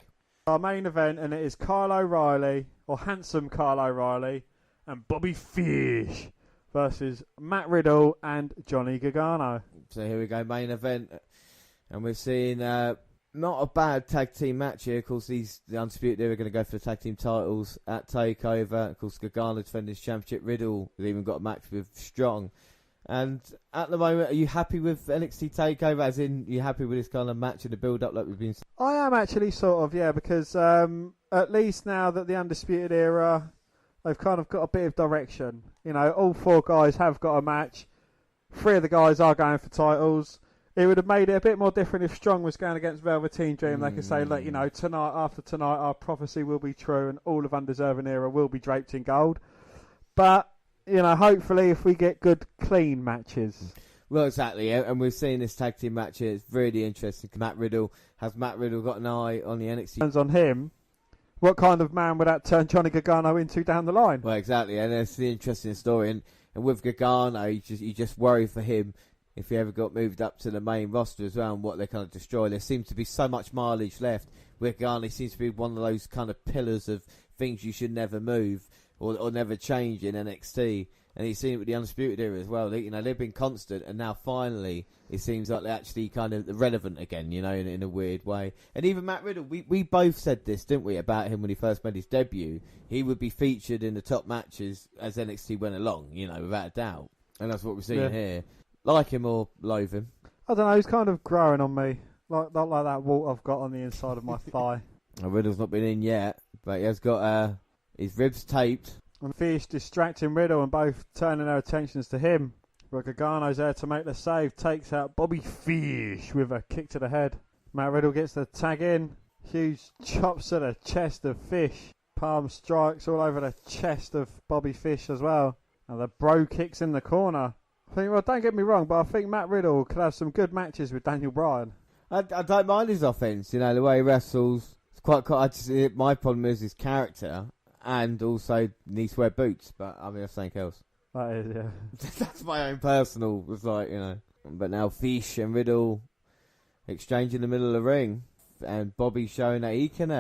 Our main event, and it is Kyle O'Reilly, or handsome Kyle O'Reilly, and Bobby Fish versus Matt Riddle and Johnny Gargano. So here we go, main event, and we're seeing not a bad tag team match here. Of course, the Undisputed Era are going to go for the tag team titles at Takeover. Of course, Gargano defending his championship. Riddle has even got a match with Strong. And at the moment, are you happy with NXT Takeover? As in, you happy with this kind of match and the build-up like we've been saying? I am actually sort of, yeah, because at least now that the Undisputed Era, they've kind of got a bit of direction. You know, all 4 guys have got a match. 3 of the guys are going for titles. It would have made it a bit more different if Strong was going against Velveteen Dream. They could say, look, you know, tonight, after tonight, our prophecy will be true and all of Undeserving Era will be draped in gold. But, you know, hopefully if we get good, clean matches. Well, exactly, and we've seen this tag team match here. It's really interesting. Has Matt Riddle got an eye on the NXT? Turns on him. What kind of man would that turn Johnny Gargano into down the line? Well, exactly, and that's the interesting story. And with Gargano, you just worry for him if he ever got moved up to the main roster as well and what they kind of destroy. There seems to be so much mileage left. With Gargano, he seems to be one of those kind of pillars of things you should never move or never change in NXT. And he's seen it with the Undisputed Era as well. You know, they've been constant, and now finally it seems like they're actually kind of relevant again, you know, in a weird way. And even Matt Riddle, we both said this, didn't we, about him when he first made his debut. He would be featured in the top matches as NXT went along, you know, without a doubt. And that's what we're seeing here. Like him or loathe him. I don't know, he's kind of growing on me. Not like that wart I've got on the inside of my thigh. Riddle's not been in yet, but he has got his ribs taped. And Fish distracting Riddle and both turning their attentions to him. But Gargano's there to make the save. Takes out Bobby Fish with a kick to the head. Matt Riddle gets the tag in. Huge chops to the chest of Fish. Palm strikes all over the chest of Bobby Fish as well. And the bro kicks in the corner. I think, well, don't get me wrong, but I think Matt Riddle could have some good matches with Daniel Bryan. I don't mind his offense, you know, the way he wrestles. It's quite my problem is his character. And also needs to wear boots, but I mean that's something else. That is, yeah. That's my own personal. It's like, you know. But now Fish and Riddle exchange in the middle of the ring, and Bobby showing that he can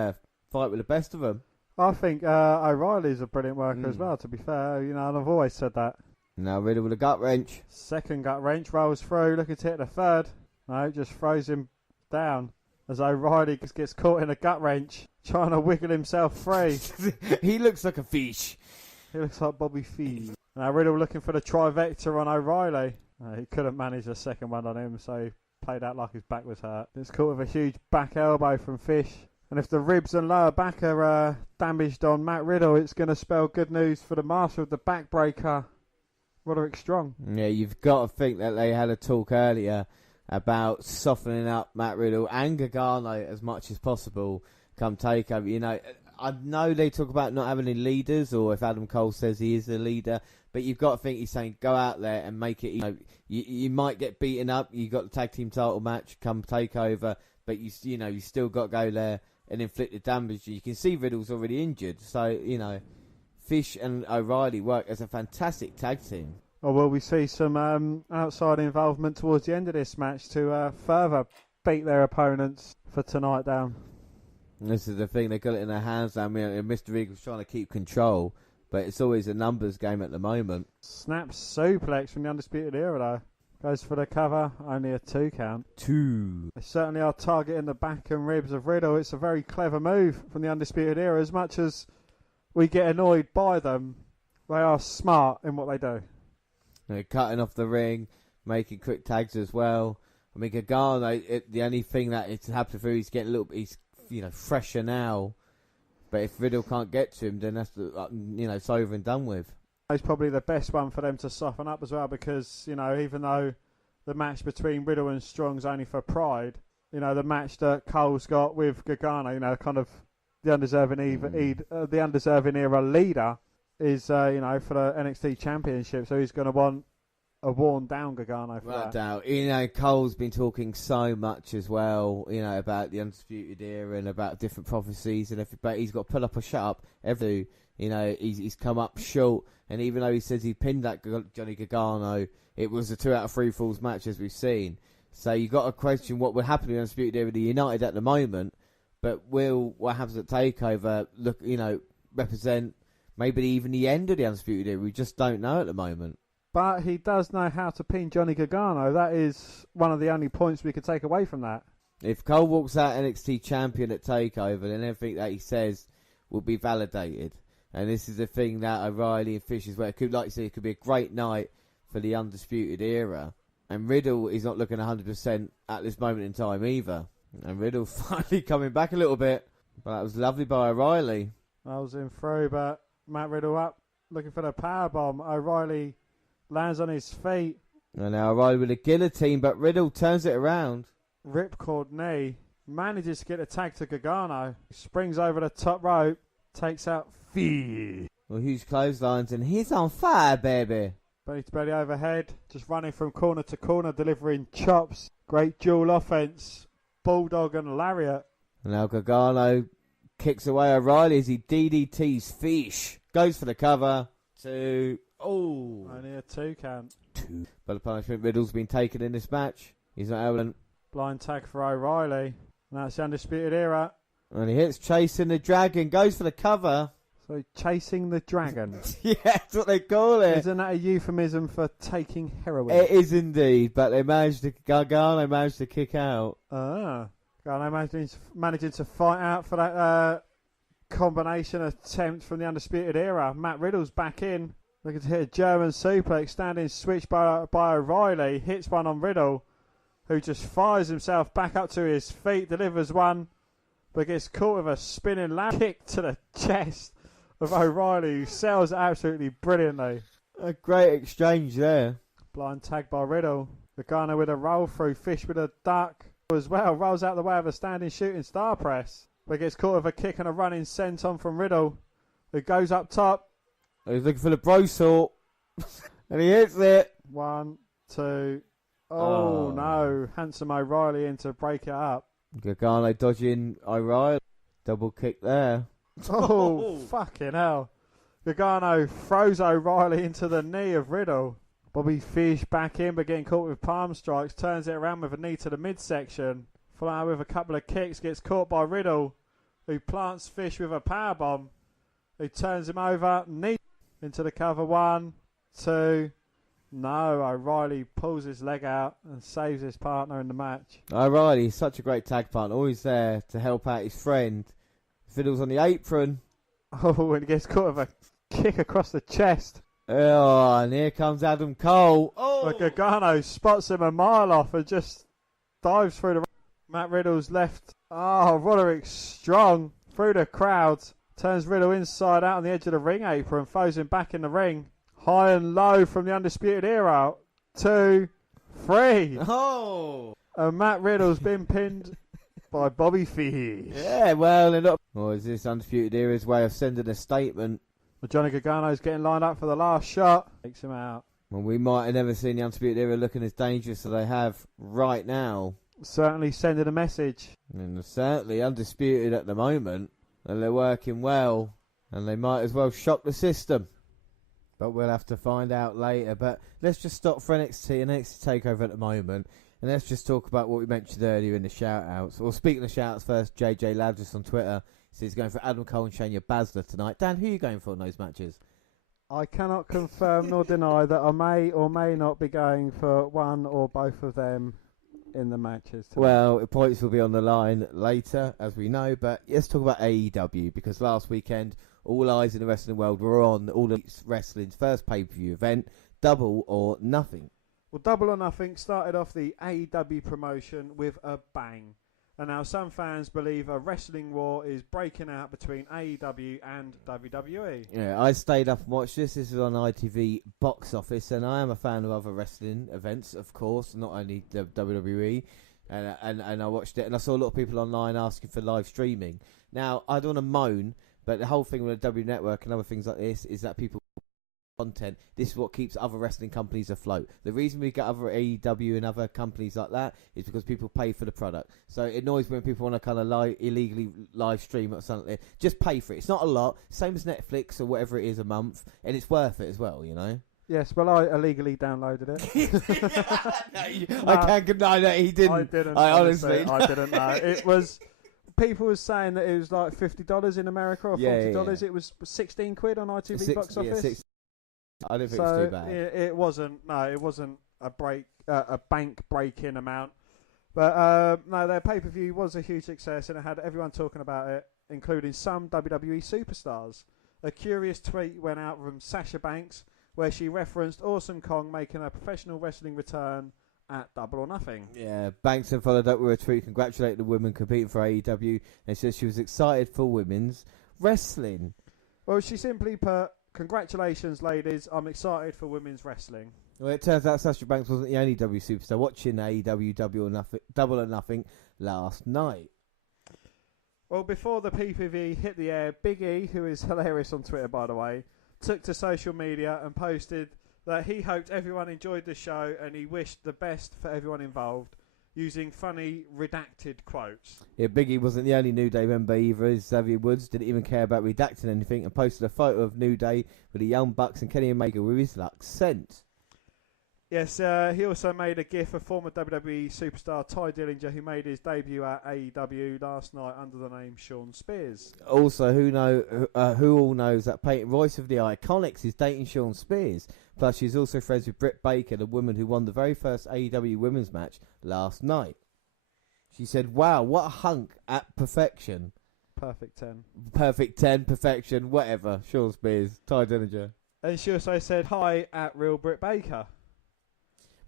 fight with the best of them. I think O'Reilly's a brilliant worker as well. To be fair, you know, and I've always said that. Now Riddle with a gut wrench. Second gut wrench rolls through, looking to hit the third. No, just throws him down as O'Reilly gets caught in a gut wrench, trying to wiggle himself free. He looks like a fish. He looks like Bobby Fish. Now Riddle looking for the trivecta on O'Reilly. He couldn't manage a second one on him, so he played out like his back was hurt. It's caught with a huge back elbow from Fish. And if the ribs and lower back are damaged on Matt Riddle, it's going to spell good news for the master of the backbreaker, Roderick Strong. Yeah, you've got to think that they had a talk earlier about softening up Matt Riddle and Gargano as much as possible come takeover. You know, I know they talk about not having any leaders, or if Adam Cole says he is the leader, but you've got to think he's saying go out there and make it. You know, you might get beaten up. You got the tag team title match come takeover, but you still got to go there and inflict the damage. You can see Riddle's already injured, so you know, Fish and O'Reilly work as a fantastic tag team. Or will we see some outside involvement towards the end of this match to further beat their opponents for tonight down? This is the thing, they got it in their hands now. I mean, Mr. Eagle's trying to keep control, but it's always a numbers game at the moment. Snap suplex from the Undisputed Era though. Goes for the cover, only a 2 count. 2. They certainly are targeting the back and ribs of Riddle. It's a very clever move from the Undisputed Era. As much as we get annoyed by them, they are smart in what they do. They're cutting off the ring, making quick tags as well. I mean, Gargano, the only thing that it's happened for, he's getting a little bit, he's, you know, fresher now. But if Riddle can't get to him, then that's, it's over and done with. It's probably the best one for them to soften up as well, because, you know, even though the match between Riddle and Strong's only for pride, you know, the match that Cole's got with Gargano, you know, kind of the undeserving era leader is, for the NXT Championship, so he's going to want a worn-down Gargano for Without that. doubt. You know, Cole's been talking so much as well, you know, about the Undisputed Era and about different prophecies and everything, but he's got to pull up or shut up every. You know, he's come up short, and even though he says he pinned that Johnny Gargano, it was a 2 out of 3 falls match as we've seen. So you got to question what would happen to the Undisputed Era with the United at the moment, but will what happens at Takeover represent maybe even the end of the Undisputed Era? We just don't know at the moment. But he does know how to pin Johnny Gargano. That is one of the only points we could take away from that. If Cole walks out NXT champion at TakeOver, then everything that he says will be validated. And this is the thing that O'Reilly and Fish is where it could, like you say, it could be a great night for the Undisputed Era. And Riddle is not looking 100% at this moment in time either. And Riddle finally coming back a little bit. But that was lovely by O'Reilly. I was in through, but Matt Riddle up, looking for the powerbomb. O'Reilly lands on his feet. And now O'Reilly with a guillotine, but Riddle turns it around. Ripcord knee. Manages to get a tag to Gargano. Springs over the top rope. Takes out Fish. Well, huge clotheslines, and he's on fire, baby. Belly to belly overhead. Just running from corner to corner, delivering chops. Great dual offense. Bulldog and lariat. And now Gargano kicks away O'Reilly as he DDTs Fish. Goes for the cover. 2. Oh. Only a 2 count. 2. But the punishment Riddle's been taken in this match. He's not able to... Blind tag for O'Reilly. And that's the Undisputed Era. And he hits Chasing the Dragon. Goes for the cover. So chasing the dragon. Yeah, that's what they call it. Isn't that a euphemism for taking heroin? It is indeed. But Gargano managed to kick out. Gargano managing to fight out for that combination attempt from the Undisputed Era. Matt Riddle's back in. Looking to hit a German suplex. Standing switch by O'Reilly. Hits one on Riddle, who just fires himself back up to his feet. Delivers one, but gets caught with a spinning lamp kick to the chest of O'Reilly, who sells it absolutely brilliantly. A great exchange there. Blind tag by Riddle. Gargano with a roll through. Fish with a duck as well. Rolls out the way of a standing shooting star press, but gets caught with a kick and a running senton from Riddle, who goes up top. He's looking for the bro sort. And he hits it. 1, 2. Oh no. Handsome O'Reilly in to break it up. Gargano dodging O'Reilly. Double kick there. Oh, fucking hell. Gargano throws O'Reilly into the knee of Riddle. Bobby Fish back in, but getting caught with palm strikes. Turns it around with a knee to the midsection. Followed out with a couple of kicks. Gets caught by Riddle, who plants Fish with a powerbomb. Who turns him over. Knee into the cover. 1, 2. No, O'Reilly pulls his leg out and saves his partner in the match. O'Reilly is such a great tag partner. Always there to help out his friend. Fiddles on the apron. Oh, and he gets caught with a kick across the chest. Oh, and here comes Adam Cole. Oh! But Gargano spots him a mile off and just dives through the... Matt Riddle's left. Oh, Roderick Strong through the crowd. Turns Riddle inside out on the edge of the ring apron. Throws him back in the ring. High and low from the Undisputed Era. 2, 3. Oh! And Matt Riddle's been pinned by Bobby Fish. Yeah, well, they're not... Or is this Undisputed Era's way of sending a statement? Well, Johnny Gargano's getting lined up for the last shot. Takes him out. Well, we might have never seen the Undisputed Era looking as dangerous as they have right now. Certainly sending a message. And they're certainly undisputed at the moment. And they're working well. And they might as well shock the system. But we'll have to find out later. But let's just stop for NXT and NXT Takeover at the moment. And let's just talk about what we mentioned earlier in the shout-outs. Well, speaking of shout-outs first, JJ Ladris on Twitter says he's going for Adam Cole and Shayna Baszler tonight. Dan, who are you going for in those matches? I cannot confirm nor deny that I may or may not be going for one or both of them in the matches tonight. Well, points will be on the line later, as we know. But let's talk about AEW, because last weekend, all eyes in the wrestling world were on All Elite Wrestling's first pay-per-view event, Double or Nothing. Well, Double or Nothing started off the AEW promotion with a bang. And now some fans believe a wrestling war is breaking out between AEW and WWE. Yeah, I stayed up and watched this. This is on ITV Box Office, and I am a fan of other wrestling events, of course, not only the WWE. And I watched it, and I saw a lot of people online asking for live streaming. Now, I don't want to moan, but the whole thing with the W Network and other things like this is that people content. This is what keeps other wrestling companies afloat. The reason we get other AEW and other companies like that is because people pay for the product. So it annoys me when people want to kind of illegally live stream or something. Just pay for it. It's not a lot. Same as Netflix or whatever it is a month, and it's worth it as well, you know. Yes, well, I illegally downloaded it. I can't deny that he didn't. I didn't. I honestly I didn't know. It was... People were saying that it was like $50 in America or $40. Yeah. It was 16 quid on ITV Box Office. I don't think it was too bad. It wasn't. No, it wasn't a bank breaking amount. But no, their pay-per-view was a huge success, and it had everyone talking about it, including some WWE superstars. A curious tweet went out from Sasha Banks, where she referenced Awesome Kong making a professional wrestling return at Double or Nothing. Yeah, Banks then followed up with a tweet congratulating the women competing for AEW, and said she was excited for women's wrestling. Well, she simply put, "Congratulations, ladies, I'm excited for women's wrestling." Well, it turns out Sasha Banks wasn't the only W superstar watching AEW Double or Nothing last night. Well, before the PPV hit the air, Big E, who is hilarious on Twitter, by the way, took to social media and posted that he hoped everyone enjoyed the show and he wished the best for everyone involved, using funny redacted quotes. Yeah, Biggie wasn't the only New Day member either, as Xavier Woods didn't even care about redacting anything and posted a photo of New Day with the Young Bucks and Kenny Omega with his luck sent. Yes, he also made a gif of former WWE superstar Ty Dillinger, who made his debut at AEW last night under the name Sean Spears. Also, who all knows that Peyton Royce of the Iconics is dating Sean Spears. Plus, she's also friends with Britt Baker, the woman who won the very first AEW women's match last night. She said, "Wow, what a hunk at perfection." Perfect 10. Perfect 10, perfection, whatever. Sean Spears, Ty Dillinger. And she also said, "Hi at Real Britt Baker."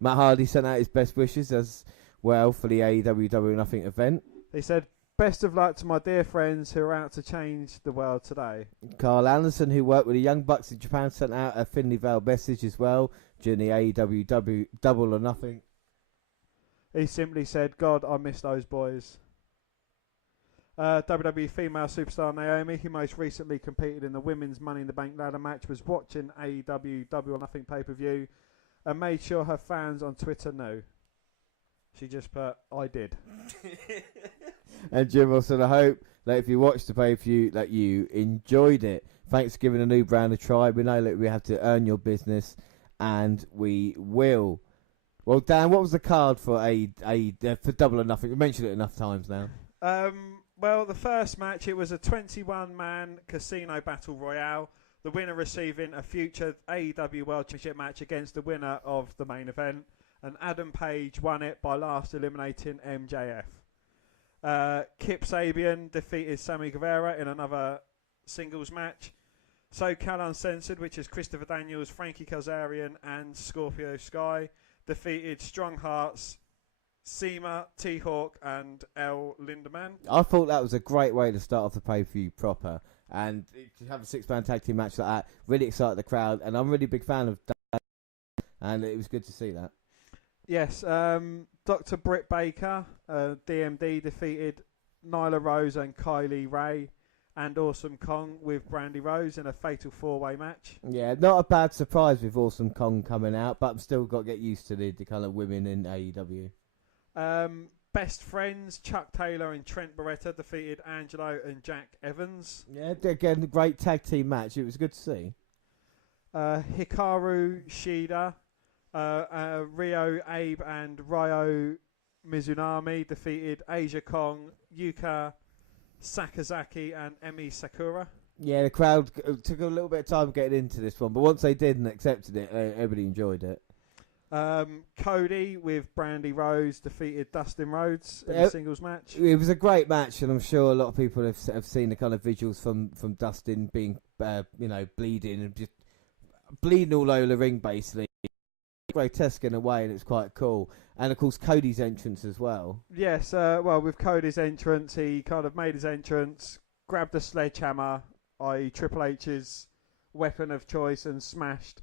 Matt Hardy sent out his best wishes as well for the AEW Double or Nothing event. He said, "Best of luck to my dear friends who are out to change the world today." Carl Anderson, who worked with the Young Bucks in Japan, sent out a thinly veiled message as well during the AEW Double or Nothing. He simply said, "God, I miss those boys." WWE female superstar Naomi, who most recently competed in the women's Money in the Bank ladder match, was watching AEW Double or Nothing pay-per-view and made sure her fans on Twitter knew. She just put, "I did." And Jim also, I hope that if you watched the pay-per-view that you enjoyed it. Thanks for giving a new brand a try. We know that we have to earn your business, and we will. Well, Dan, what was the card for for Double or Nothing? We mentioned it enough times now. Well, the first match, it was a 21-man casino battle royale. The winner receiving a future AEW World Championship match against the winner of the main event. And Adam Page won it by last eliminating MJF. Kip Sabian defeated Sammy Guevara in another singles match. SoCal Uncensored, which is Christopher Daniels, Frankie Kazarian and Scorpio Sky, defeated Strong Hearts, Seema, T-Hawk and El Lindemann. I thought that was a great way to start off the pay-per-view proper. And to have a 6-man tag team match like that really excited the crowd. And I'm a really big fan of that. And it was good to see that. Yes, Dr. Britt Baker, DMD, defeated Nyla Rose and Kylie Ray and Awesome Kong with Brandy Rose in a fatal 4-way match. Yeah, not a bad surprise with Awesome Kong coming out, but I've still got to get used to the kind of women in AEW. Best friends, Chuck Taylor and Trent Beretta defeated Angelo and Jack Evans. Yeah, again, a great tag team match. It was good to see. Hikaru Shida, Ryo Abe and Ryo Mizunami defeated Asia Kong, Yuka Sakazaki and Emi Sakura. Yeah, the crowd took a little bit of time getting into this one, but once they did and accepted it, everybody enjoyed it. Cody with Brandy Rose defeated Dustin Rhodes in a singles match. It was a great match, and I'm sure a lot of people have seen the kind of visuals from Dustin being, bleeding and just bleeding all over the ring, basically. Grotesque in a way, and it's quite cool. And of course, Cody's entrance as well. Yes, with Cody's entrance, he kind of made his entrance, grabbed a sledgehammer, i.e. Triple H's weapon of choice, and smashed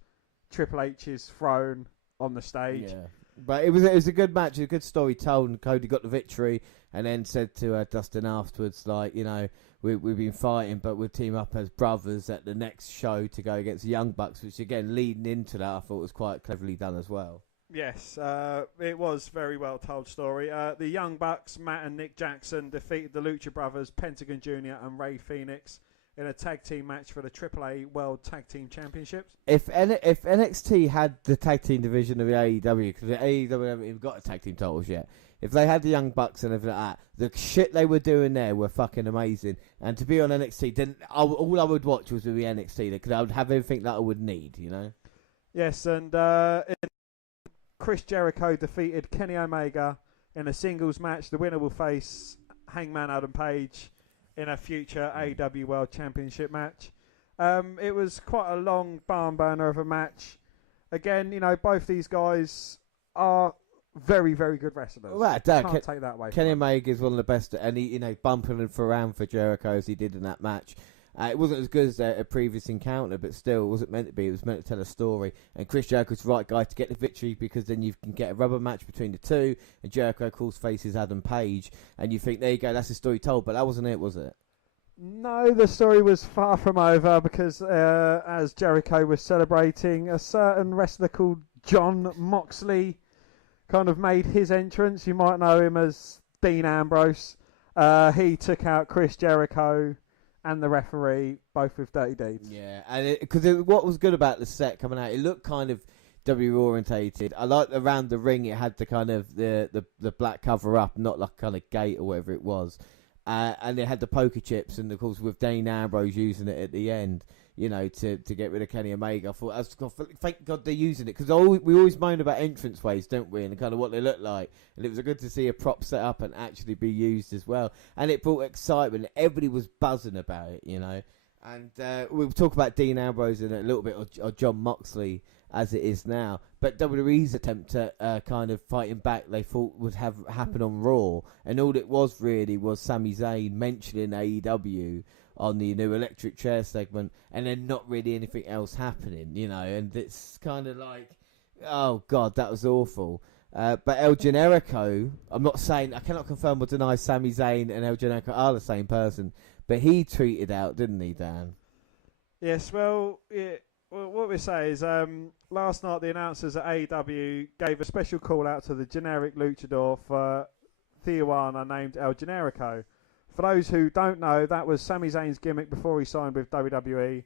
Triple H's throne on the stage. Yeah, but it was a good match, a good story told, and Cody got the victory, and then said to Dustin afterwards, like, we've been fighting, but we'll team up as brothers at the next show to go against the Young Bucks, which again, leading into that, I thought was quite cleverly done as well. Yes, it was very well told story. The Young Bucks, Matt and Nick Jackson, defeated the Lucha Brothers, Pentagon Jr. and Rey Fenix in a tag team match for the AAA World Tag Team Championships. If NXT had the tag team division of the AEW, because the AEW haven't even got a tag team titles yet, if they had the Young Bucks and everything like that, the shit they were doing there were fucking amazing. And to be on NXT, then all I would watch was the NXT, because I would have everything that I would need, Yes, and Chris Jericho defeated Kenny Omega, in a singles match. The winner will face Hangman Adam Page in a future AEW World Championship match. It was quite a long barn burner of a match. Again, both these guys are very, very good wrestlers. Well, Can't take that away. Kenny Omega is one of the best, and he, bumping him around for Jericho as he did in that match. It wasn't as good as a previous encounter, but still, it wasn't meant to be. It was meant to tell a story. And Chris Jericho's the right guy to get the victory, because then you can get a rubber match between the two, and Jericho, of course, faces Adam Page. And you think, there you go, that's the story told. But that wasn't it, was it? No, the story was far from over, because as Jericho was celebrating, a certain wrestler called John Moxley kind of made his entrance. You might know him as Dean Ambrose. He took out Chris Jericho and the referee, both with dirty deeds. Yeah, and because what was good about the set coming out, it looked kind of WWE orientated. I liked around the ring, it had the kind of the black cover up, not like kind of gate or whatever it was. And it had the poker chips, and of course with Dean Ambrose using it at the end, to get rid of Kenny Omega. I thought, thank God they're using it, because we always moan about entranceways, don't we, and kind of what they look like. And it was good to see a prop set up and actually be used as well. And it brought excitement. Everybody was buzzing about it, And we'll talk about Dean Ambrose in a little bit, or John Moxley as it is now. But WWE's attempt at kind of fighting back, they thought would have happen on Raw. And all it was really was Sami Zayn mentioning AEW on the new electric chair segment, and then not really anything else happening, and it's kind of like, oh God, that was awful. But El Generico, I'm not saying, I cannot confirm or deny Sami Zayn and El Generico are the same person, but he tweeted out, didn't he, Dan? Yes, well, what we say is last night the announcers at AEW gave a special call out to the generic luchador for Tijuana named El Generico. For those who don't know, that was Sami Zayn's gimmick before he signed with WWE.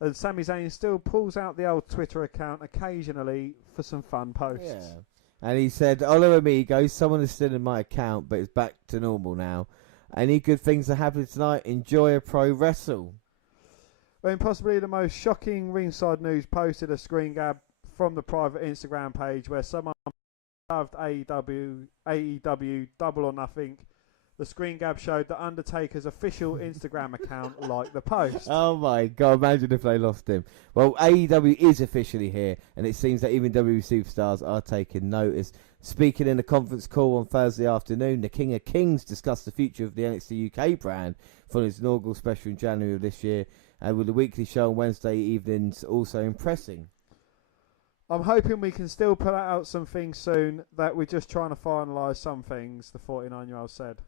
And Sami Zayn still pulls out the old Twitter account occasionally for some fun posts. Yeah. And he said, "Hola amigos, someone is still in my account, but it's back to normal now. Any good things are happening tonight? Enjoy a pro wrestle." When possibly the most shocking ringside news posted a screen grab from the private Instagram page where someone loved AEW Double or Nothing. The screen grab showed the Undertaker's official Instagram account liked the post. Oh my God, imagine if they lost him. Well, AEW is officially here, and it seems that even WWE superstars are taking notice. Speaking in a conference call on Thursday afternoon, the King of Kings discussed the future of the NXT UK brand for his inaugural special in January of this year, and with the weekly show on Wednesday evenings also impressing. I'm hoping we can still put out some things soon, that we're just trying to finalise some things, the 49-year-old said.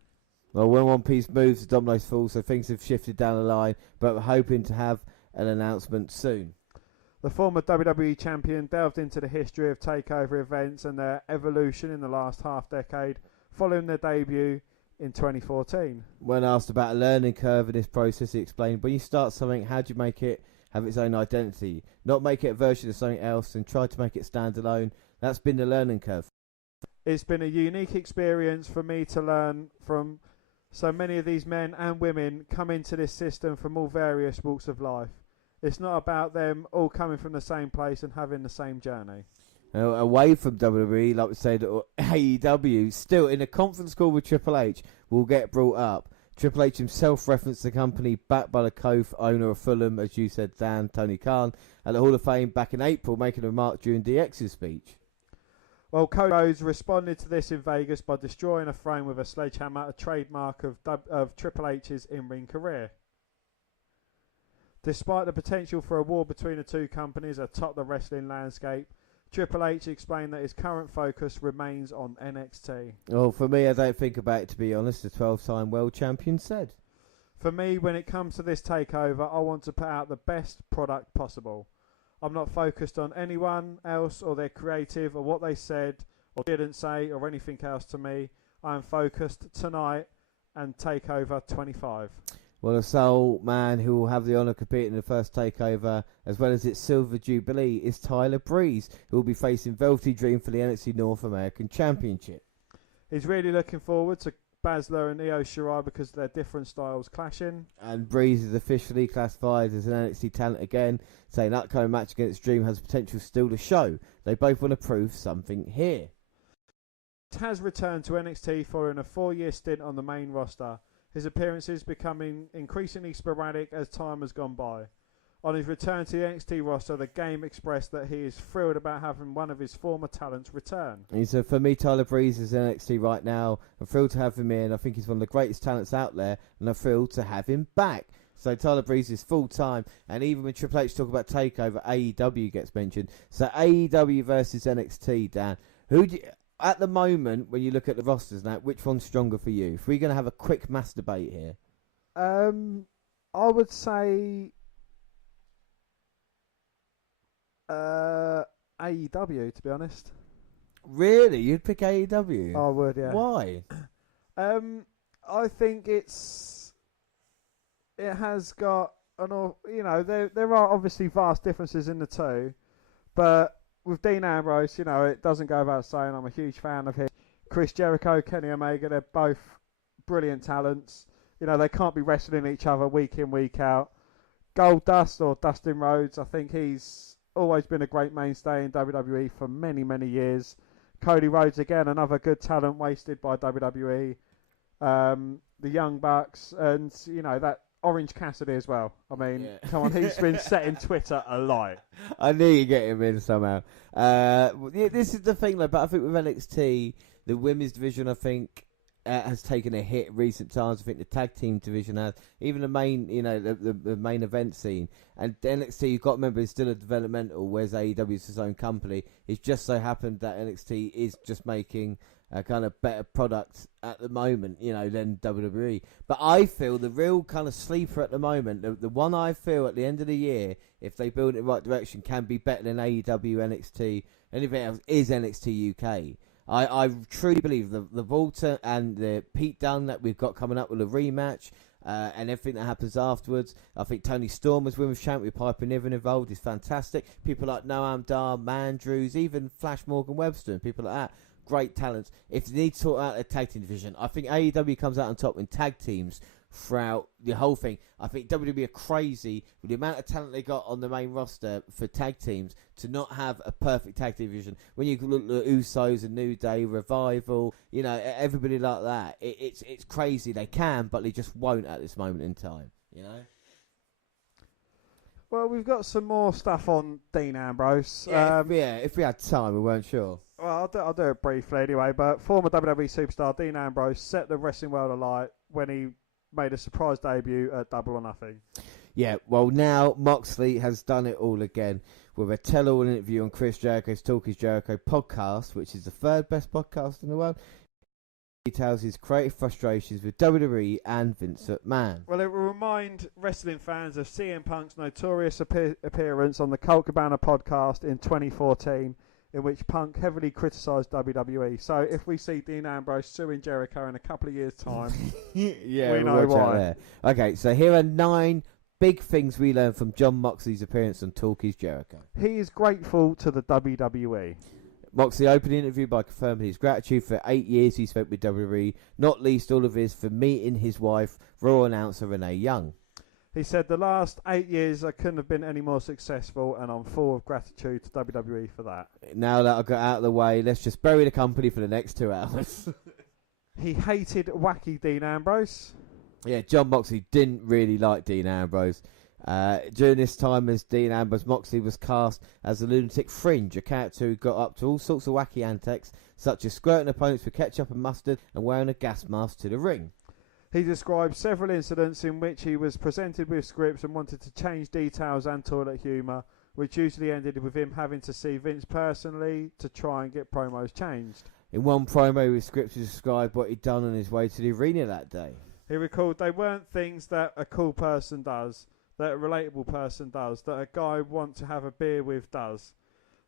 Well, when One Piece moves, the dominoes fall, so things have shifted down the line, but we're hoping to have an announcement soon. The former WWE champion delved into the history of takeover events and their evolution in the last half-decade, following their debut in 2014. When asked about a learning curve in this process, he explained, when you start something, how do you make it have its own identity? Not make it a version of something else and try to make it stand alone. That's been the learning curve. It's been a unique experience for me to learn from so many of these men and women come into this system from all various walks of life. It's not about them all coming from the same place and having the same journey. Away from WWE, like we said, or AEW, still in a conference call with Triple H, will get brought up. Triple H himself referenced the company backed by the co-owner of Fulham, as you said, Dan, Tony Khan, at the Hall of Fame back in April, making a remark during DX's speech. Well, Cody Rhodes responded to this in Vegas by destroying a frame with a sledgehammer, a trademark of Triple H's in-ring career. Despite the potential for a war between the two companies atop the wrestling landscape, Triple H explained that his current focus remains on NXT. Well, for me, I don't think about it, to be honest, the 12-time world champion said. For me, when it comes to this takeover, I want to put out the best product possible. I'm not focused on anyone else or their creative or what they said or didn't say or anything else to me. I am focused tonight and Takeover 25. Well, the sole man who will have the honour of competing in the first takeover, as well as its Silver Jubilee, is Tyler Breeze, who will be facing Velveteen Dream for the NXT North American Championship. He's really looking forward to Baszler and Io Shirai because of their different styles clashing. And Breeze is officially classified as an NXT talent again, saying that upcoming match against Dream has potential still to show. They both want to prove something here. has returned to NXT following a 4-year stint on the main roster, his appearances becoming increasingly sporadic as time has gone by. On his return to the NXT roster, the game expressed that he is thrilled about having one of his former talents return. He said, for me, Tyler Breeze is NXT right now. I'm thrilled to have him in. I think he's one of the greatest talents out there, and I'm thrilled to have him back. So Tyler Breeze is full-time, and even when Triple H talk about TakeOver, AEW gets mentioned. So AEW versus NXT, Dan. At the moment, when you look at the rosters now, which one's stronger for you? If we're going to have a quick mass debate here. I would say AEW, to be honest. Really? You'd pick AEW? I would, yeah. Why? I think it has got there are obviously vast differences in the two, but with Dean Ambrose, it doesn't go without saying I'm a huge fan of him. Chris Jericho, Kenny Omega, they're both brilliant talents. They can't be wrestling each other week in, week out. Goldust or Dustin Rhodes, I think he's always been a great mainstay in WWE for many, many years. Cody Rhodes, again, another good talent wasted by WWE. The Young Bucks, and, that Orange Cassidy as well. I mean, Come on, he's been setting Twitter alight. I knew you'd get him in somehow. This is the thing, though, but I think with NXT, the women's division, I think, has taken a hit in recent times. I think the tag team division has. Even the main, the main event scene. And NXT, you've got to remember, is still a developmental, whereas AEW is his own company. It's just so happened that NXT is just making a kind of better product at the moment, than WWE. But I feel the real kind of sleeper at the moment, the one I feel at the end of the year, if they build it in the right direction, can be better than AEW, NXT, anything else, is NXT UK. I truly believe the Walter and the Pete Dunne that we've got coming up with a rematch, and everything that happens afterwards. I think Tony Storm as women's champ with Piper Niven involved is fantastic. People like Noam Dar, Mandrews, even Flash Morgan Webster, and people like that. Great talents. If they need to sort out a tag team division, I think AEW comes out on top in tag teams throughout the whole thing. I think WWE are crazy with the amount of talent they got on the main roster for tag teams to not have a perfect tag team division. When you look at the Usos and New Day, Revival, everybody like that, it's crazy. They can, but they just won't at this moment in time, Well, we've got some more stuff on Dean Ambrose. If we had time, we weren't sure. Well, I'll do it briefly anyway, but former WWE superstar Dean Ambrose set the wrestling world alight when he made a surprise debut at Double or Nothing. Yeah, well, now Moxley has done it all again with a tell-all interview on Chris Jericho's Talk is Jericho podcast, which is the third best podcast in the world. He details his creative frustrations with WWE and Vince McMahon. Well, it will remind wrestling fans of CM Punk's notorious appearance on the Colt Cabana podcast in 2014, in which Punk heavily criticised WWE. So if we see Dean Ambrose suing Jericho in a couple of years' time, we know why. Okay, so here are 9 big things we learned from John Moxley's appearance on Talk is Jericho. He is grateful to the WWE. Moxley opened the interview by confirming his gratitude for 8 years he spent with WWE, not least all of his for meeting his wife, Raw announcer Renee Young. He said, the last 8 years I couldn't have been any more successful, and I'm full of gratitude to WWE for that. Now that I've got out of the way, let's just bury the company for the next 2 hours. He hated wacky Dean Ambrose. Yeah, John Moxley didn't really like Dean Ambrose. During this time as Dean Ambrose, Moxley was cast as the Lunatic Fringe, a character who got up to all sorts of wacky antics, such as squirting opponents with ketchup and mustard and wearing a gas mask to the ring. He described several incidents in which he was presented with scripts and wanted to change details and toilet humour, which usually ended with him having to see Vince personally to try and get promos changed. In one promo with scripts, he described what he'd done on his way to the arena that day. He recalled they weren't things that a cool person does, that a relatable person does, that a guy want to have a beer with does.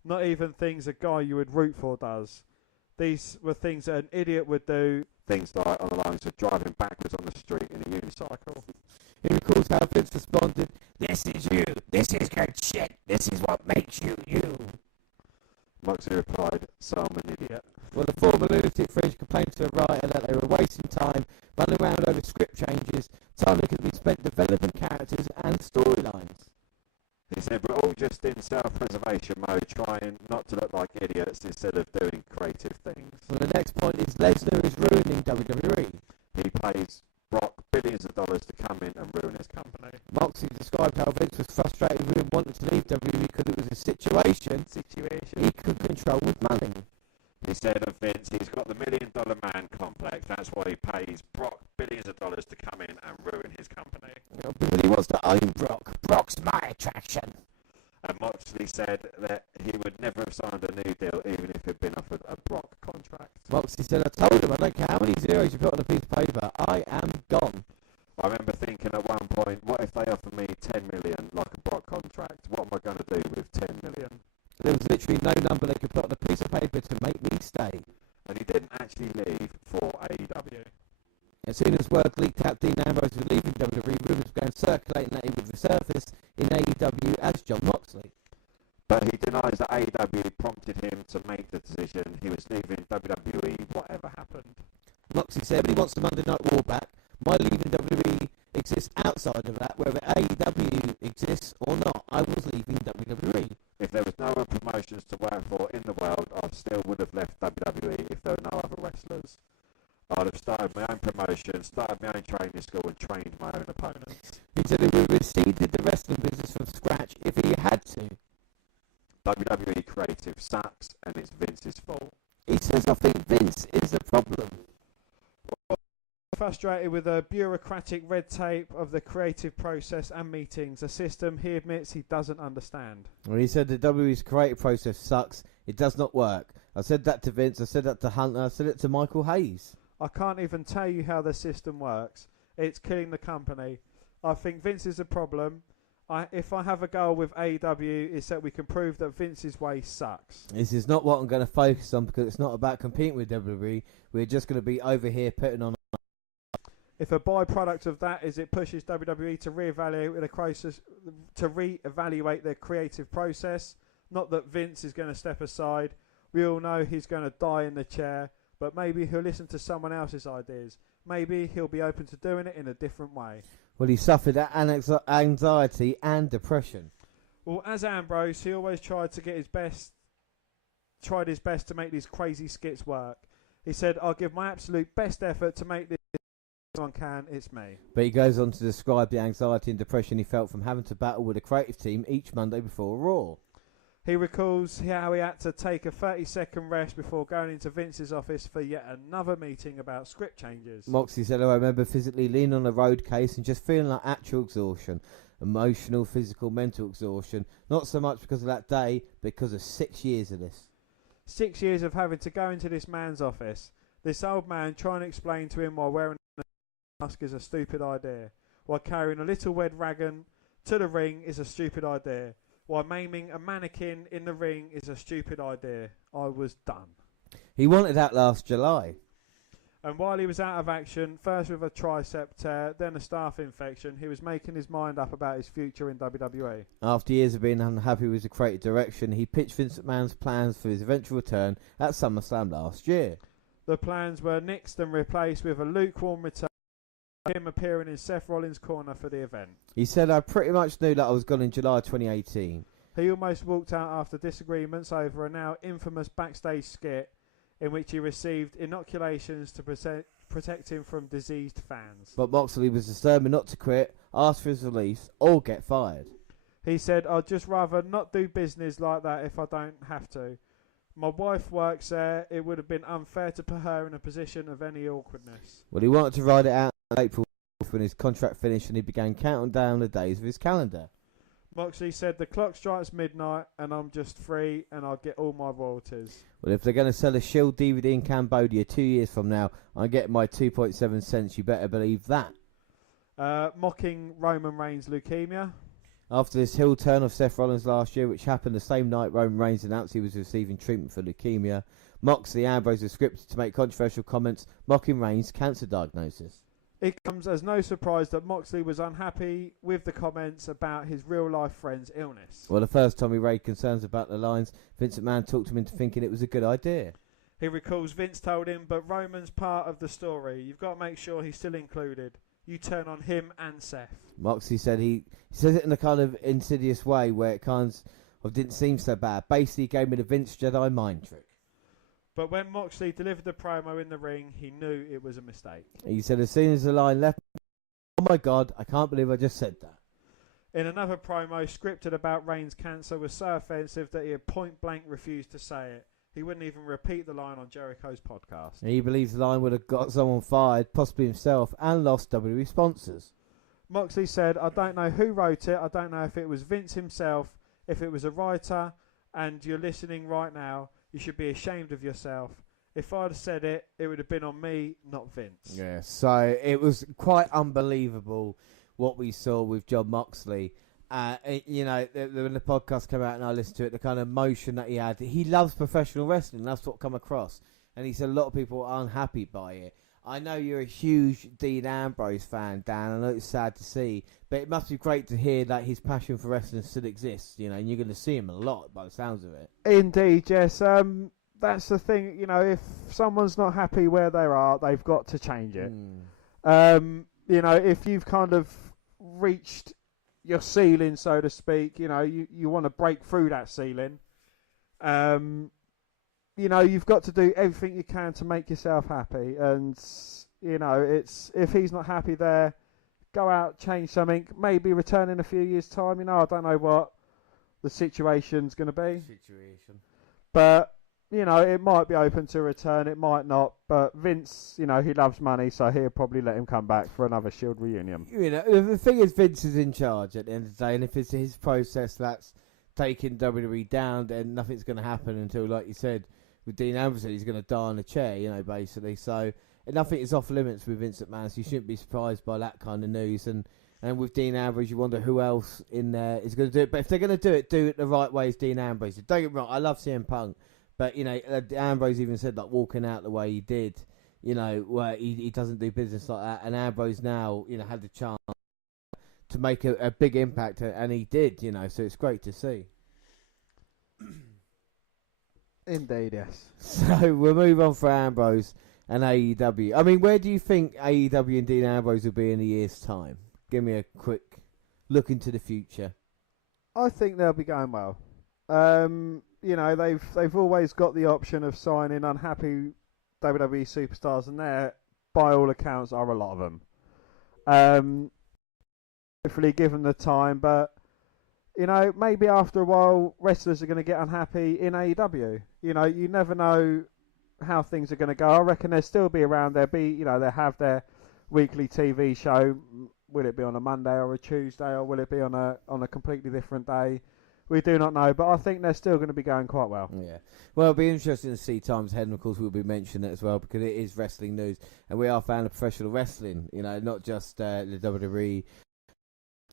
Not even things a guy you would root for does. These were things that an idiot would do. Things like on the lines of driving backwards on the street in a unicycle. He recalls how Vince responded, "This is you. This is good shit. This is what makes you you." Moxley replied, "So I'm an idiot." Well, the former Lunatic Fringe complained to a writer that they were wasting time running around over script changes, time that could be spent developing characters and storylines. He said, we're all just in self-preservation mode, trying not to look like idiots instead of doing creative things. Well, the next point is Lesnar is ruining WWE. He pays Brock billions of dollars to come in and ruin his company. Moxley described how Vince was frustrated with him wanting to leave WWE because it was a situation he could control with money. He said of Vince, he's got the $1 million man complex. That's why he pays Brock billions of dollars to come in and ruin his company. Because he wants to own Brock. Brock's my attraction. And Moxley said that he would never have signed a new deal even if he'd been offered a Brock contract. Moxley said, I told him, I don't care how many zeros you put on a piece of paper, I am gone. I remember thinking at one point, what if they offer me 10 million like a Brock contract? What am I going to do with 10 million? There was literally no number they could put on a piece of paper to make me stay. And he didn't actually leave for AEW. As soon as word leaked out Dean Ambrose was leaving WWE, rumours began circulating that he would resurface in AEW as Jon Moxley. But he denies that AEW prompted him to make the decision. He was leaving WWE, whatever happened. Moxley said he wants the Monday Night War back. My leaving WWE exists outside of that, whether AEW exists or not. I was leaving WWE. If there was no other promotions to work for in the world, I still would have left WWE if there were no other wrestlers. I'd have started my own promotion, started my own training school and trained my own opponents. He said he would have seeded the wrestling business from scratch if he had to. WWE creative sucks and it's Vince's fault. He says, I think Vince is the problem. Frustrated with the bureaucratic red tape of the creative process and meetings, a system he admits he doesn't understand. Well, he said the WWE's creative process sucks. It does not work. I said that to Vince. I said that to Hunter. I said it to Michael Hayes. I can't even tell you how the system works. It's killing the company. I think Vince is the problem. If I have a goal with AEW, it's that we can prove that Vince's way sucks. This is not what I'm going to focus on because it's not about competing with WWE. We're just going to be over here putting on. If a byproduct of that is it pushes WWE to reevaluate their creative process, not that Vince is going to step aside. We all know he's going to die in the chair, but maybe he'll listen to someone else's ideas. Maybe he'll be open to doing it in a different way. Well, he suffered anxiety and depression. Well, as Ambrose, he always tried his best to make these crazy skits work. He said, I'll give my absolute best effort to make this. Anyone can, it's me. But he goes on to describe the anxiety and depression he felt from having to battle with a creative team each Monday before Raw. He recalls how he had to take a 30-second rest before going into Vince's office for yet another meeting about script changes. Moxley said, I remember physically leaning on a road case and just feeling like actual exhaustion. Emotional, physical, mental exhaustion. Not so much because of that day, but because of 6 years of this. 6 years of having to go into this man's office. This old man trying to explain to him while wearing a mask is a stupid idea. While carrying a little red wagon to the ring is a stupid idea. While maiming a mannequin in the ring is a stupid idea. I was done. He wanted that last July. And while he was out of action, first with a tricep tear, then a staph infection, he was making his mind up about his future in WWE. After years of being unhappy with the creative direction, he pitched Vince McMahon's plans for his eventual return at SummerSlam last year. The plans were nixed and replaced with a lukewarm return, him appearing in Seth Rollins' corner for the event. He said, I pretty much knew that I was gone in July 2018. He almost walked out after disagreements over a now infamous backstage skit in which he received inoculations to protect him from diseased fans. But Moxley was determined not to quit, ask for his release, or get fired. He said, I'd just rather not do business like that if I don't have to. My wife works there. It would have been unfair to put her in a position of any awkwardness. Well, he wanted to ride it out in April when his contract finished and he began counting down the days of his calendar. Moxley said, the clock strikes midnight and I'm just free and I'll get all my royalties. Well, if they're going to sell a Shield DVD in Cambodia 2 years from now, I get my 2.7 cents, you better believe that. Mocking Roman Reigns' leukemia. After this heel turn of Seth Rollins last year, which happened the same night Roman Reigns announced he was receiving treatment for leukemia, Moxley Ambrose was scripted to make controversial comments mocking Reigns' cancer diagnosis. It comes as no surprise that Moxley was unhappy with the comments about his real-life friend's illness. Well, the first time he raised concerns about the lines, Vince McMahon talked him into thinking it was a good idea. He recalls Vince told him, but Roman's part of the story. You've got to make sure he's still included. You turn on him and Seth. Moxley said he says it in a kind of insidious way where it kind of didn't seem so bad. Basically, he gave me the Vince Jedi mind trick. But when Moxley delivered the promo in the ring, he knew it was a mistake. He said as soon as the line left, oh my God, I can't believe I just said that. In another promo scripted about Reigns' cancer was so offensive that he had point blank refused to say it. He wouldn't even repeat the line on Jericho's podcast. He believes the line would have got someone fired, possibly himself, and lost WWE sponsors. Moxley said, I don't know who wrote it. I don't know if it was Vince himself, if it was a writer, and you're listening right now, you should be ashamed of yourself. If I'd have said it, it would have been on me, not Vince. Yeah, so it was quite unbelievable what we saw with John Moxley. When the podcast came out and I listened to it, the kind of emotion that he had. He loves professional wrestling. That's what come across. And he said a lot of people are unhappy by it. I know you're a huge Dean Ambrose fan, Dan. I know it's sad to see, but it must be great to hear that his passion for wrestling still exists, and you're going to see him a lot by the sounds of it. Indeed, yes. That's the thing, if someone's not happy where they are, they've got to change it. If you've kind of reached your ceiling, so to speak, you want to break through that ceiling. You've got to do everything you can to make yourself happy. And, it's if he's not happy there, go out, change something, maybe return in a few years' time. I don't know what the situation's going to be. But, it might be open to return, it might not. But Vince, he loves money, so he'll probably let him come back for another Shield reunion. The thing is, Vince is in charge at the end of the day, and if it's his process that's taking WWE down, then nothing's going to happen until, like you said, with Dean Ambrose, he's going to die on a chair, basically. So nothing is off limits with Vince McMahon, so you shouldn't be surprised by that kind of news. And with Dean Ambrose, you wonder who else in there is going to do it. But if they're going to do it the right way as Dean Ambrose. Don't get me wrong, I love CM Punk, but, Ambrose even said, like, walking out the way he did, where he doesn't do business like that. And Ambrose now, had the chance to make a big impact, and he did, so it's great to see. Indeed, yes. So we'll move on for Ambrose and AEW. I mean, where do you think AEW and Dean Ambrose will be in a year's time? Give me a quick look into the future. I think they'll be going well. They've always got the option of signing unhappy WWE superstars, and there, by all accounts, are a lot of them. Hopefully give them the time, but maybe after a while, wrestlers are going to get unhappy in AEW. You never know how things are going to go. I reckon they'll still be around. They'll have their weekly TV show. Will it be on a Monday or a Tuesday, or will it be on a completely different day? We do not know, but I think they're still going to be going quite well. Yeah. Well, it'll be interesting to see times ahead, and of course we'll be mentioning it as well, because it is wrestling news, and we are fans of professional wrestling, not just the WWE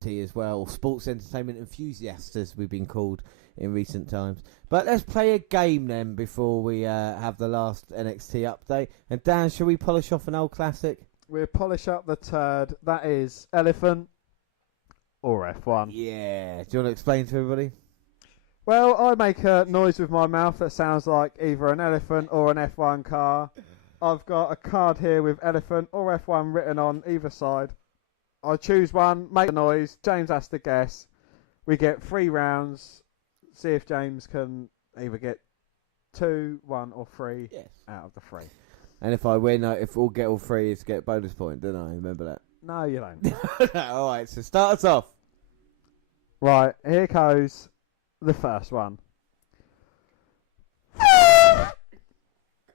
as well, or sports entertainment enthusiasts, as we've been called in recent times. But let's play a game then before we have the last NXT update. And Dan, shall we polish off an old classic? We'll polish up the turd. That is Elephant or F1. Yeah. Do you want to explain to everybody? Well, I make a noise with my mouth that sounds like either an elephant or an F1 car. I've got a card here with Elephant or F1 written on either side. I choose one, make a noise, James has to guess. We get 3 rounds. See if James can either get 2, 1 or 3 out of the 3. And if I win, if we'll get all 3, it's get bonus point, don't I? Remember that? No, you don't. Alright, so start us off. Right, here goes the first one.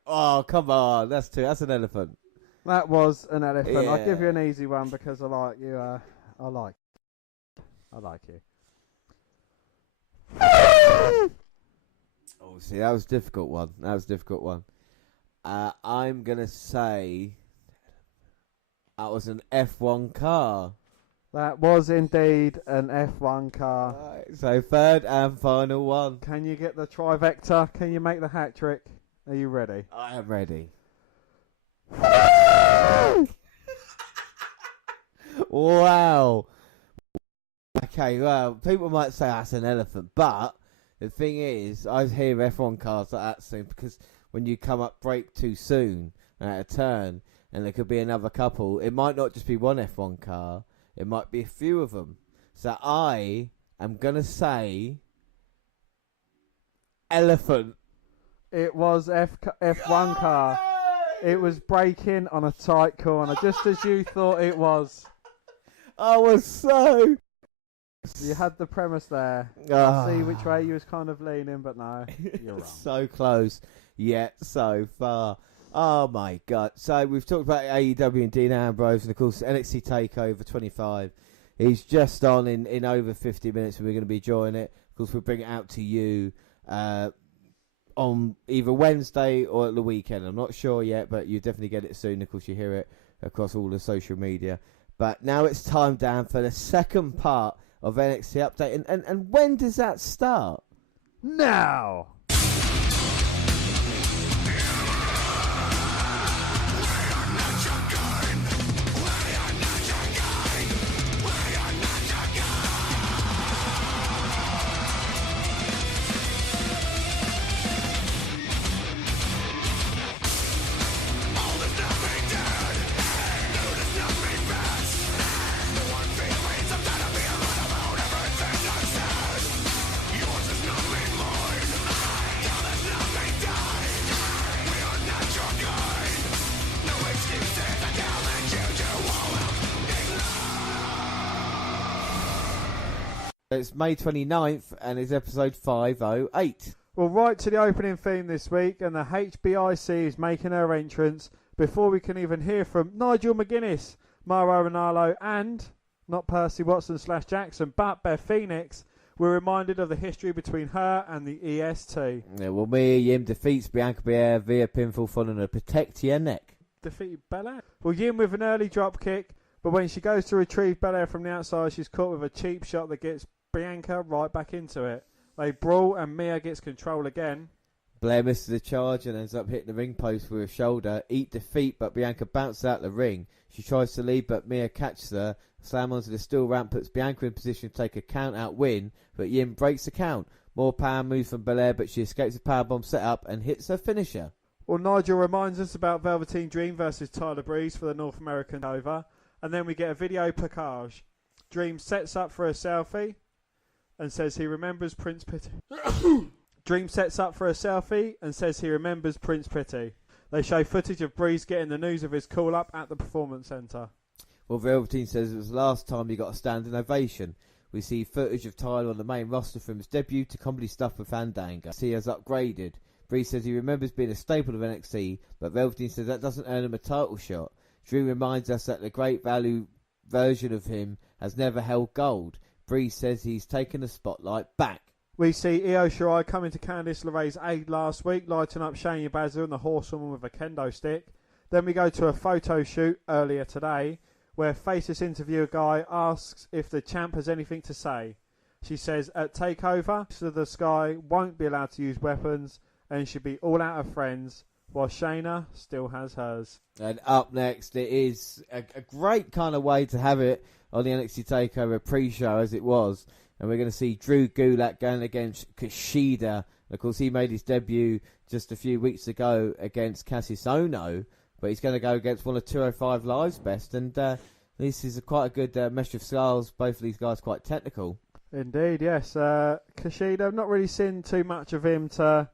Oh, come on. That's an elephant. That was an elephant. Yeah. I'll give you an easy one because I like you. I like you. Oh, see, that was a difficult one. I'm going to say that was an F1 car. That was indeed an F1 car. Right, so third and final one. Can you get the trivecta? Can you make the hat trick? Are you ready? I am ready. Wow. Okay, well, people might say that's an elephant, but the thing is, I hear F1 cars like that soon, because when you come up brake too soon at a turn, and there could be another couple, it might not just be one F1 car, it might be a few of them. So I am going to say elephant. It was F1 car. It was braking on a tight corner, just as you thought it was. I was so... You had the premise there. Ah. See which way you was kind of leaning, but no, you're wrong. So close, yet so far. Oh my God. So we've talked about AEW and Dean Ambrose, and of course NXT Takeover 25. He's just on in over 50 minutes, and we're going to be enjoying it. Of course, we'll bring it out to you on either Wednesday or at the weekend. I'm not sure yet, but you definitely get it soon. Of course, you hear it across all the social media. But now it's time, Dan, for the second part of NXT Update. And when does that start? Now! It's May 29th and it's episode 508. Well, right to the opening theme this week, and the HBIC is making her entrance before we can even hear from Nigel McGuinness, Mauro Ranallo, and not Percy Watson / Jackson, but Beth Phoenix. We're reminded of the history between her and the EST. Yeah, well, Mia Yim defeats Bianca Belair via pinfall following a protect your neck. Defeated Belair. Well, Yim with an early drop kick, but when she goes to retrieve Belair from the outside, she's caught with a cheap shot that gets Bianca right back into it. They brawl and Mia gets control again. Blair misses the charge and ends up hitting the ring post with her shoulder. Eat defeat, but Bianca bounces out the ring. She tries to leave, but Mia catches her. Slam onto the steel ramp puts Bianca in position to take a count-out win, but Yim breaks the count. More power moves from Belair, but she escapes the powerbomb setup and hits her finisher. Well, Nigel reminds us about Velveteen Dream versus Tyler Breeze for the North American over, and then we get a video package. Dream sets up for a selfie and says he remembers Prince Pity. Dream sets up for a selfie and says he remembers Prince Pity. They show footage of Breeze getting the news of his call-up at the Performance Centre. Well, Velveteen says it was the last time he got a standing ovation. We see footage of Tyler on the main roster from his debut to comedy stuff with Fandango. He has upgraded. Breeze says he remembers being a staple of NXT, but Velveteen says that doesn't earn him a title shot. Drew reminds us that the great value version of him has never held gold. Breeze says he's taken the spotlight back. We see Io Shirai coming to Candice LeRae's aid last week, lighting up Shayna Baszler and the Horsewoman with a kendo stick. Then we go to a photo shoot earlier today, where Faceless interviewer guy asks if the champ has anything to say. She says at TakeOver, so the Sky won't be allowed to use weapons and should be all out of friends, while Shayna still has hers. And up next, it is a great kind of way to have it on the NXT Takeover Pre Show as it was. And we're going to see Drew Gulak going against Kushida. Of course, he made his debut just a few weeks ago against Cassius Ohno, but he's going to go against one of 205 Live's best. And this is quite a good mesh of styles. Both of these guys quite technical. Indeed, yes. Kushida, I've not really seen too much of him to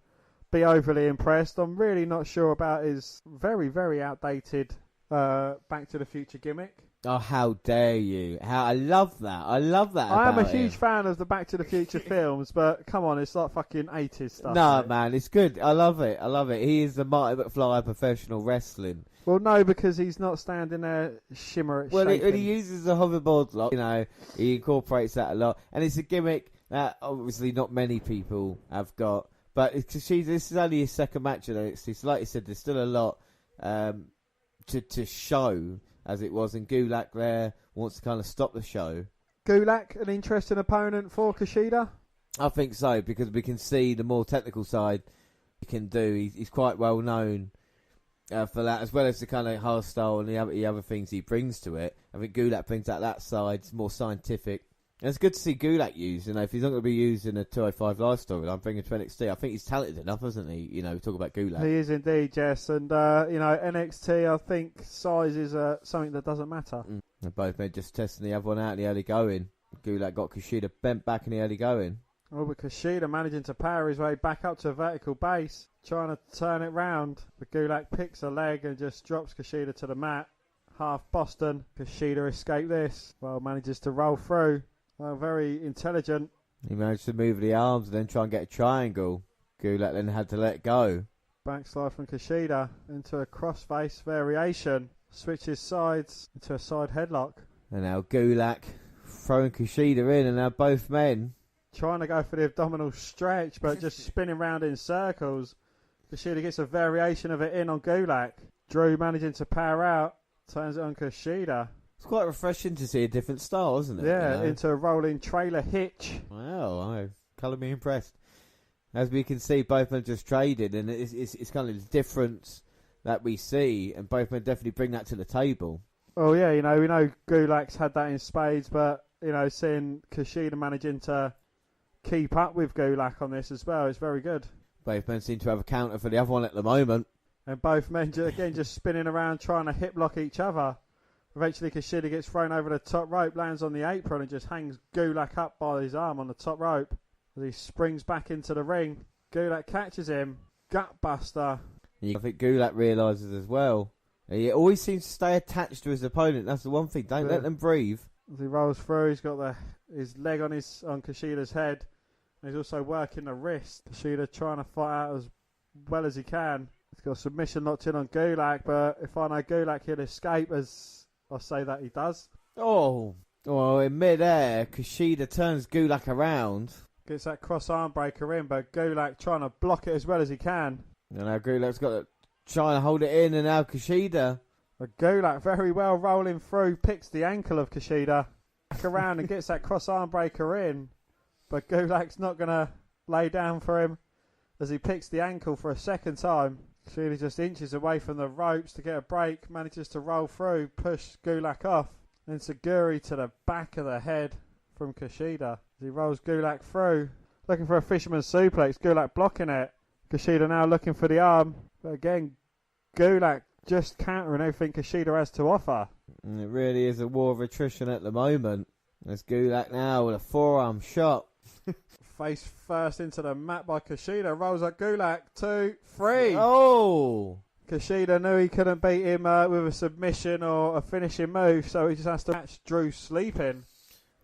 be overly impressed. I'm really not sure about his very, very outdated Back to the Future gimmick. Oh, how dare you. I love that. I love that I am a about huge him. fan of the Back to the Future films, but come on, it's like fucking 80s stuff. No, mate. man, it's good. I love it. I love it. He is the Marty McFly of professional wrestling. Well, no, because he's not standing there shaking. He uses the hoverboard lot, he incorporates that a lot. And it's a gimmick that obviously not many people have got. But this is only his second match in NXT. So like you said, there's still a lot to show, as it was. And Gulak there wants to kind of stop the show. Gulak, an interesting opponent for Kushida? I think so, because we can see the more technical side he can do. He's quite well known for that, as well as the kind of hard style and the other things he brings to it. I think Gulak brings out that side. It's more scientific. And it's good to see Gulak used. If he's not going to be used in a 205 Live story, I'm bringing to NXT. I think he's talented enough, isn't he? We talk about Gulak. He is indeed, yes. And, NXT, I think size is something that doesn't matter. They're both men just testing the other one out in the early going. Gulak got Kushida bent back in the early going. Oh, but Kushida managing to power his way back up to a vertical base, trying to turn it round. But Gulak picks a leg and just drops Kushida to the mat. Half Boston. Kushida escaped this. Well, manages to roll through. Well, very intelligent. He managed to move the arms and then try and get a triangle. Gulak then had to let go. Backslide from Kushida into a crossface variation. Switches sides into a side headlock. And now Gulak throwing Kushida in, and now both men Trying to go for the abdominal stretch, but just spinning round in circles. Kushida gets a variation of it in on Gulak. Drew managing to power out. Turns it on Kushida. It's quite refreshing to see a different style, isn't it? Yeah, you know? into a rolling trailer hitch. Wow, colour me impressed. As we can see, both men just traded, and it's kind of the difference that we see, and both men definitely bring that to the table. Oh yeah, we know Gulak's had that in spades, but seeing Kushida managing to keep up with Gulak on this as well, it's very good. Both men seem to have a counter for the other one at the moment. And both men again just spinning around trying to hip lock each other. Eventually Kushida gets thrown over the top rope, lands on the apron and just hangs Gulak up by his arm on the top rope. As he springs back into the ring, Gulak catches him. Gutbuster. I think Gulak realises as well. He always seems to stay attached to his opponent. That's the one thing. Don't let them breathe. As he rolls through, he's got his leg on Kushida's head. And he's also working the wrist. Kushida trying to fight out as well as he can. He's got a submission locked in on Gulak, but if I know Gulak, he'll escape, as I say that he does. Oh, well, in mid-air, Kushida turns Gulak around. Gets that cross arm breaker in, but Gulak trying to block it as well as he can. And now Gulak's got to try and hold it in, and now Kushida. But Gulak very well rolling through, picks the ankle of Kushida, back around and gets that cross arm breaker in. But Gulak's not going to lay down for him as he picks the ankle for a second time. Kushida just inches away from the ropes to get a break, manages to roll through, push Gulak off. Then Saguri to the back of the head from Kushida as he rolls Gulak through. Looking for a fisherman's suplex, Gulak blocking it. Kushida now looking for the arm. But again, Gulak just countering everything Kushida has to offer. And it really is a war of attrition at the moment. There's Gulak now with a forearm shot. Face first into the mat by Kushida. Rolls up Gulak. 2, 3. Oh! Kushida knew he couldn't beat him with a submission or a finishing move, so he just has to match Drew sleeping.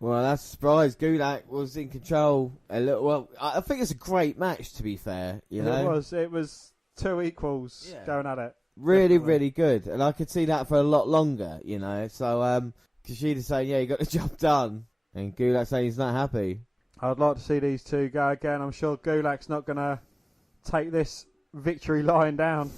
Well, that's a surprise. Gulak was in control a little. Well, I think it's a great match, to be fair. You know? It was two equals going at it. Really, really good. And I could see that for a lot longer, you know. So, Kushida saying, yeah, you got the job done. And Gulak saying he's not happy. I'd like to see these two go again. I'm sure Gulak's not going to take this victory lying down.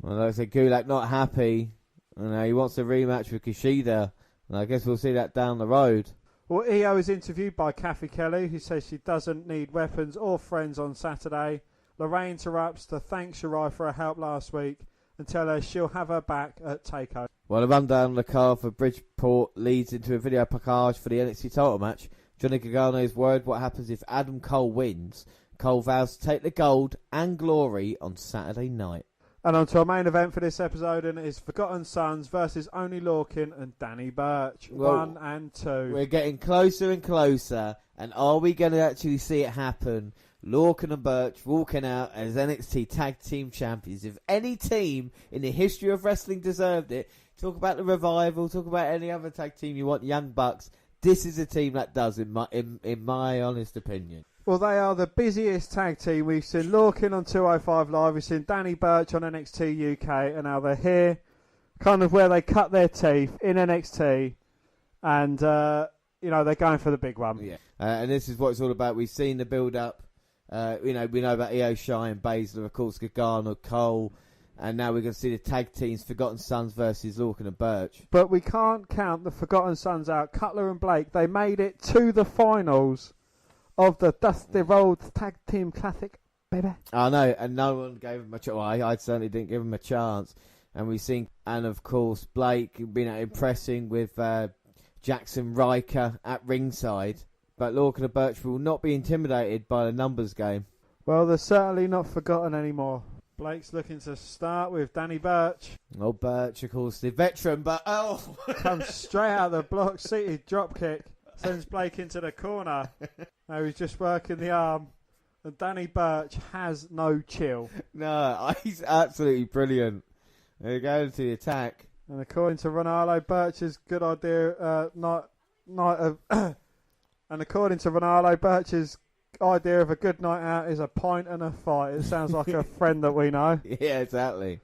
Well, like I said, Gulak not happy. You he wants a rematch with Kushida. And I guess we'll see that down the road. Well, EO is interviewed by Kathy Kelly, who says she doesn't need weapons or friends on Saturday. Lorraine interrupts to thank Shirai for her help last week and tell her she'll have her back at TakeOver. Well, the rundown on the card for Bridgeport leads into a video package for the NXT title match. Johnny Gargano is worried what happens if Adam Cole wins. Cole vows to take the gold and glory on Saturday night. And on to our main event for this episode, and it is Forgotten Sons versus Oney Lorcan and Danny Burch. Well, 1 and 2. We're getting closer and closer, and are we going to actually see it happen? Lorcan and Burch walking out as NXT Tag Team Champions. If any team in the history of wrestling deserved it, talk about the Revival, talk about any other tag team you want, Young Bucks, this is a team that does, in my honest opinion. Well, they are the busiest tag team. We've seen Lorcan on 205 Live, we've seen Danny Burch on NXT UK, and now they're here, kind of where they cut their teeth in NXT, and, they're going for the big one. Yeah, and this is what it's all about. We've seen the build-up. We know about Io Shirai and Baszler, of course, Gargano, Cole, and now we're going to see the tag teams, Forgotten Sons versus Lorcan and Burch. But we can't count the Forgotten Sons out. Cutler and Blake, they made it to the finals of the Dusty Rhodes Tag Team Classic, baby. I know, and no one gave him a chance. Well, I certainly didn't give him a chance. And we've seen, and of course, Blake been impressing with Jackson Riker at ringside. But Lorcan and Burch will not be intimidated by the numbers game. Well, they're certainly not forgotten anymore. Blake's looking to start with Danny Burch. Oh, Burch, of course, the veteran, but comes straight out of the block, seated drop kick, sends Blake into the corner. No, he's just working the arm. And Danny Burch has no chill. No, he's absolutely brilliant. They're going to the attack. And according to Ronaldo, Burch's good idea, and according to Ronaldo, Burch's idea of a good night out is a pint and a fight. It sounds like a friend that we know. Yeah, exactly.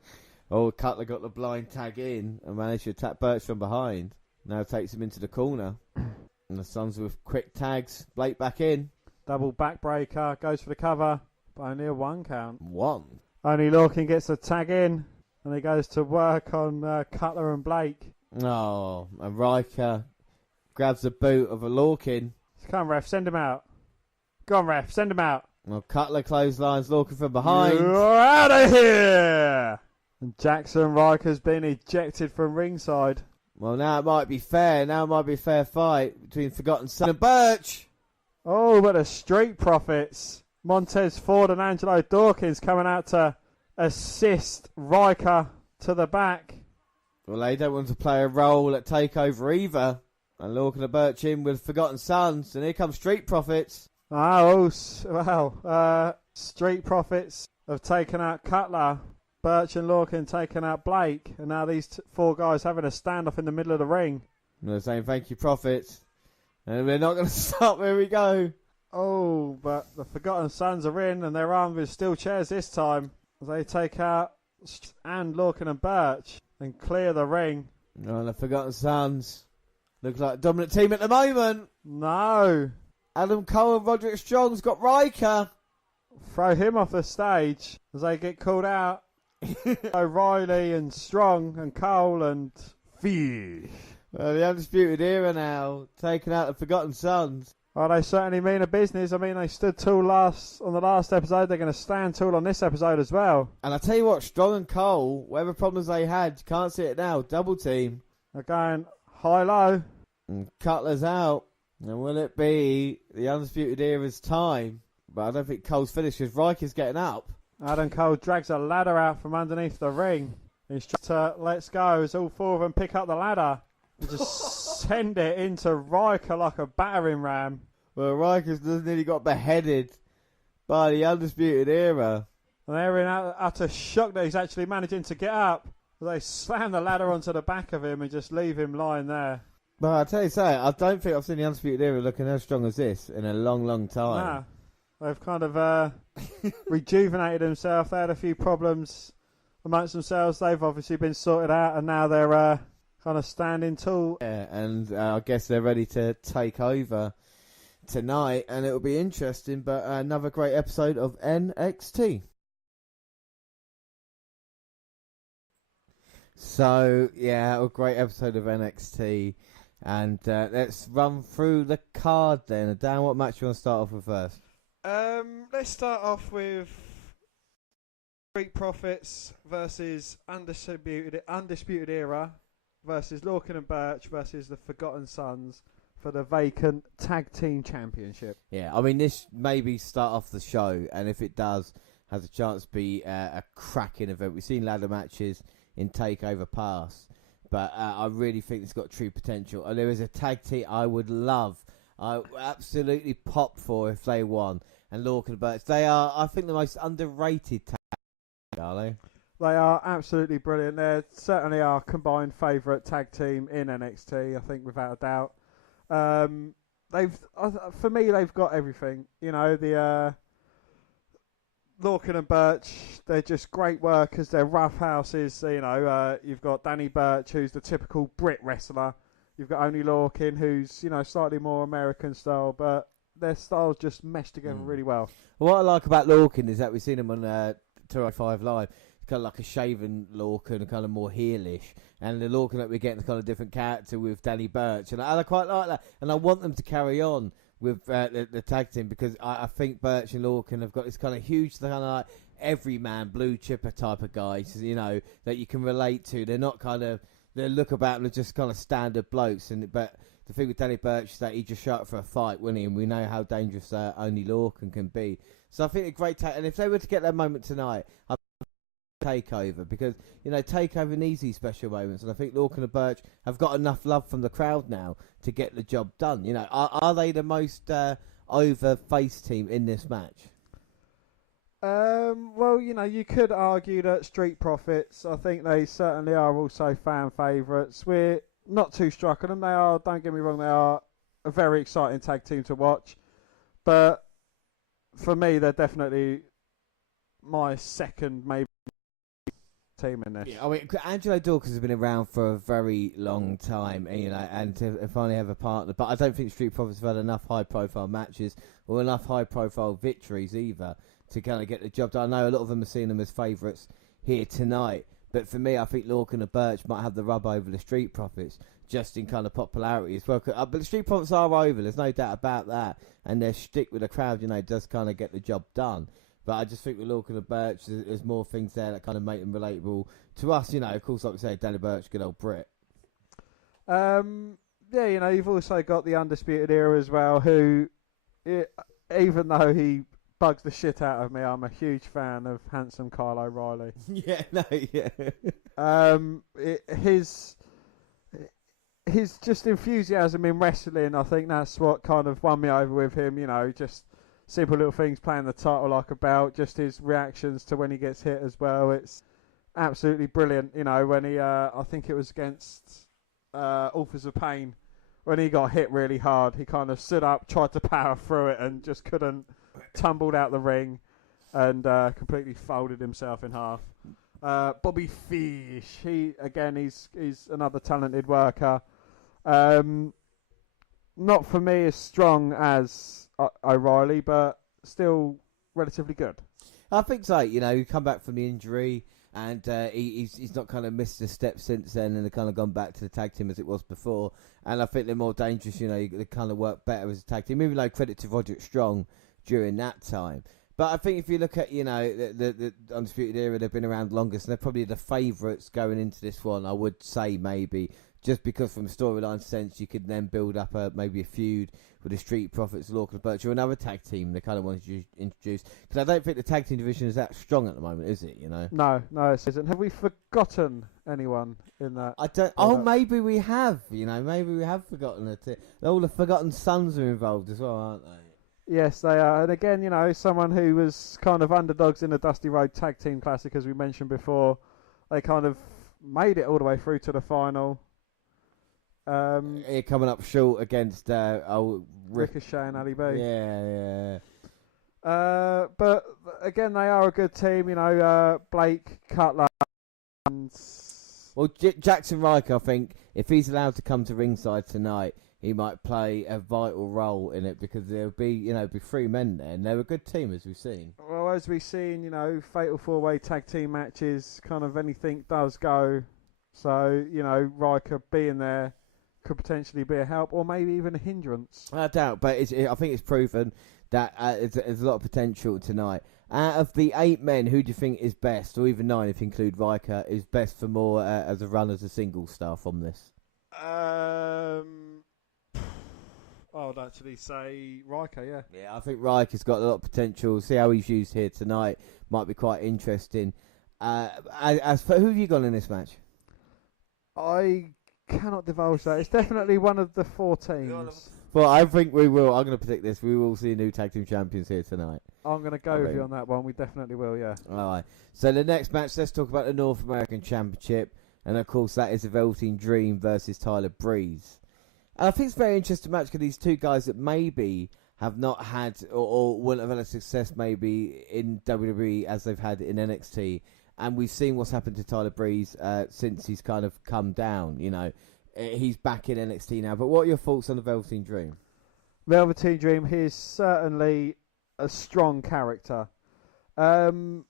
Oh, Cutler got the blind tag in and managed to attack Burch from behind. Now takes him into the corner. And the Suns with quick tags. Blake back in. Double backbreaker, goes for the cover, but only a 1 count. 1. Only Lorcan gets the tag in, and he goes to work on Cutler and Blake. Oh, and Riker grabs the boot of a Lorcan. Come on, ref, send him out. Go on, ref, send him out. Well, Cutler clotheslines Lorcan from behind. You're out of here! And Jackson Riker's been ejected from ringside. Well, now it might be fair. Now it might be a fair fight between Forgotten Son and Burch. Oh, but the Street Profits. Montez Ford and Angelo Dawkins coming out to assist Riker to the back. Well, they don't want to play a role at TakeOver either. And Lorcan and Burch in with Forgotten Sons. And here comes Street Profits. Street Profits have taken out Cutler. Burch and Lorcan taking out Blake. And now these 4 guys having a standoff in the middle of the ring. And they're saying thank you, Profits. And we're not going to stop. Here we go. Oh, but the Forgotten Sons are in, and they're armed with steel chairs this time. They take out Lorcan and Burch and clear the ring. Oh, the Forgotten Sons look like a dominant team at the moment. No. Adam Cole and Roderick Strong's got Riker. Throw him off the stage as they get called out. O'Reilly and Strong and Cole and Fish. Well, the Undisputed Era now, taking out the Forgotten Sons. Well, they certainly mean a business. I mean, they stood tall on the last episode. They're going to stand tall on this episode as well. And I tell you what, Strong and Cole, whatever problems they had, you can't see it now. Double team. They're going high-low. And Cutler's out. And will it be the Undisputed Era's time? But I don't think Cole's finished because Riker's getting up. Adam Cole drags a ladder out from underneath the ring. He's just let's go as all 4 of them pick up the ladder. And just send it into Riker like a battering ram. Well, Riker's nearly got beheaded by the Undisputed Era. And they're in utter shock that he's actually managing to get up. They slam the ladder onto the back of him and just leave him lying there. But I tell you something, I don't think I've seen the Undisputed Era looking as strong as this in a long, long time. Nah, they've kind of rejuvenated themselves. They had a few problems amongst themselves. They've obviously been sorted out, and now they're kind of standing tall. Yeah, and I guess they're ready to take over tonight, and it'll be interesting. But another great episode of NXT. So, yeah, a great episode of NXT. And let's run through the card then. Dan, what match you want to start off with first? Let's start off with Street Profits versus Undisputed Era versus Lorcan and Burch versus the Forgotten Sons for the vacant Tag Team Championship. Yeah, I mean, this maybe start off the show, and if it does, has a chance to be a cracking event. We've seen ladder matches in TakeOver Pass, but I really think it's got true potential. And there is a tag team I would love. I would absolutely pop for if they won. And Lorcan and Burch, they are, I think, the most underrated tag team, are they? They are absolutely brilliant. They're certainly our combined favourite tag team in NXT, I think, without a doubt. For me, they've got everything. You know, the Lorcan and Burch, they're just great workers. They're rough houses. You know, you've got Danny Burch, who's the typical Brit wrestler. You've got Only Lorcan, who's, you know, slightly more American style, but their styles just mesh together really well. What I like about Lorcan is that we've seen him on 205 Live. It's kind of like a shaven Lorcan, kind of more heelish. And the Lorcan that we're getting is kind of different character with Danny Burch. And I quite like that. And I want them to carry on with the tag team, because I think Burch and Lorcan have got this kind of huge, kind of like everyman, blue chipper type of guys, you know, that you can relate to. They're not kind of, their look about them are just kind of standard blokes. But the thing with Danny Burch is that he just shot for a fight, wouldn't he? And we know how dangerous Only Lorcan can be. So I think a great tag. And if they were to get their moment tonight, I TakeOver, because, you know, TakeOver needs these special moments, and I think Lorcan and Burch have got enough love from the crowd now to get the job done. You know, are they the most over face team in this match? Well, you could argue that Street Profits, I think they certainly are also fan favourites. We're not too struck on them. They are, don't get me wrong, they are a very exciting tag team to watch. But for me, they're definitely my second, maybe, team in this. Yeah, I mean, Angelo Dawkins has been around for a very long time, and to finally have a partner. But I don't think Street Profits have had enough high-profile matches or enough high-profile victories either to kind of get the job done. I know a lot of them are seeing them as favourites here tonight, but for me, I think Lorcan and Birch might have the rub over the Street Profits, just in kind of popularity as well. But the Street Profits are over, there's no doubt about that, and their shtick with the crowd, does kind of get the job done. But I just think with Lorcan and Birch, there's more things there that kind of make them relatable to us. Of course, like I say, Danny Birch, good old Brit. Yeah, you've also got the Undisputed Era as well, who, even though he bugs the shit out of me, I'm a huge fan of handsome Kyle O'Reilly. His just enthusiasm in wrestling, I think that's what kind of won me over with him. Just simple little things, playing the title like a belt, just his reactions to when he gets hit as well. It's absolutely brilliant. When he, I think it was against Authors of Pain, when he got hit really hard, he kind of stood up, tried to power through it, and just couldn't. Tumbled out the ring and completely folded himself in half. Bobby Fish, he's another talented worker. Not for me as strong as O'Reilly, but still relatively good. I think so. He come back from the injury, and he's not kind of missed a step since then, and they've kind of gone back to the tag team as it was before. And I think they're more dangerous. They kind of work better as a tag team. Even though credit to Roderick Strong during that time. But I think if you look at, the Undisputed Era, they've been around longest, and they're probably the favourites going into this one, I would say, maybe. Just because from a storyline sense, you could then build up maybe a feud with the Street Profits, Lorcan and Birch, or another tag team they kind of wanted to introduce. Because I don't think the tag team division is that strong at the moment, is it, No, it isn't. Have we forgotten anyone in that? I don't. Oh, maybe we have, maybe we have forgotten it. All the Forgotten Sons are involved as well, aren't they? Yes, they are. And again, someone who was kind of underdogs in the Dusty Road Tag Team Classic, as we mentioned before. They kind of made it all the way through to the final. Coming up short against Ricochet and Ali B. Yeah. But again, they are a good team. Blake, Cutler, and... Well, Jackson Riker, I think, if he's allowed to come to ringside tonight, he might play a vital role in it, because there'll be, be three men there, and they're a good team, as we've seen. Well, as we've seen, fatal four-way tag team matches, kind of anything does go. So, Riker being there could potentially be a help, or maybe even a hindrance. I doubt, but I think it's proven that there's a lot of potential tonight. Out of the 8 men, who do you think is best, or even 9 if you include Riker, is best for more as a run as a single star from this? I would actually say Riker, yeah. Yeah, I think Riker's got a lot of potential. See how he's used here tonight. Might be quite interesting. As for who have you got in this match? I cannot divulge that. It's definitely one of the 4 teams. Well, I think we will. I'm going to predict this. We will see new tag team champions here tonight. I'm going to go with you on that one. We definitely will, yeah. All right. So the next match, let's talk about the North American Championship. And, of course, that is the Velveteen Dream versus Tyler Breeze. And I think it's a very interesting match because these two guys that maybe have not had or wouldn't have had a success maybe in WWE as they've had in NXT. And we've seen what's happened to Tyler Breeze since he's kind of come down, He's back in NXT now. But what are your thoughts on the Velveteen Dream? Velveteen Dream, he is certainly a strong character. Can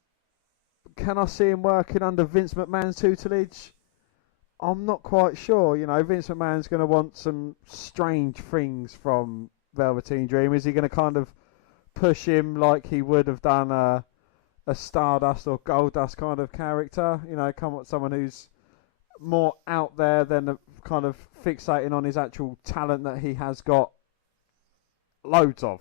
I see him working under Vince McMahon's tutelage? I'm not quite sure. Vince McMahon's going to want some strange things from Velveteen Dream. Is he going to kind of push him like he would have done a Stardust or Goldust kind of character? Come with someone who's more out there than kind of fixating on his actual talent that he has got loads of.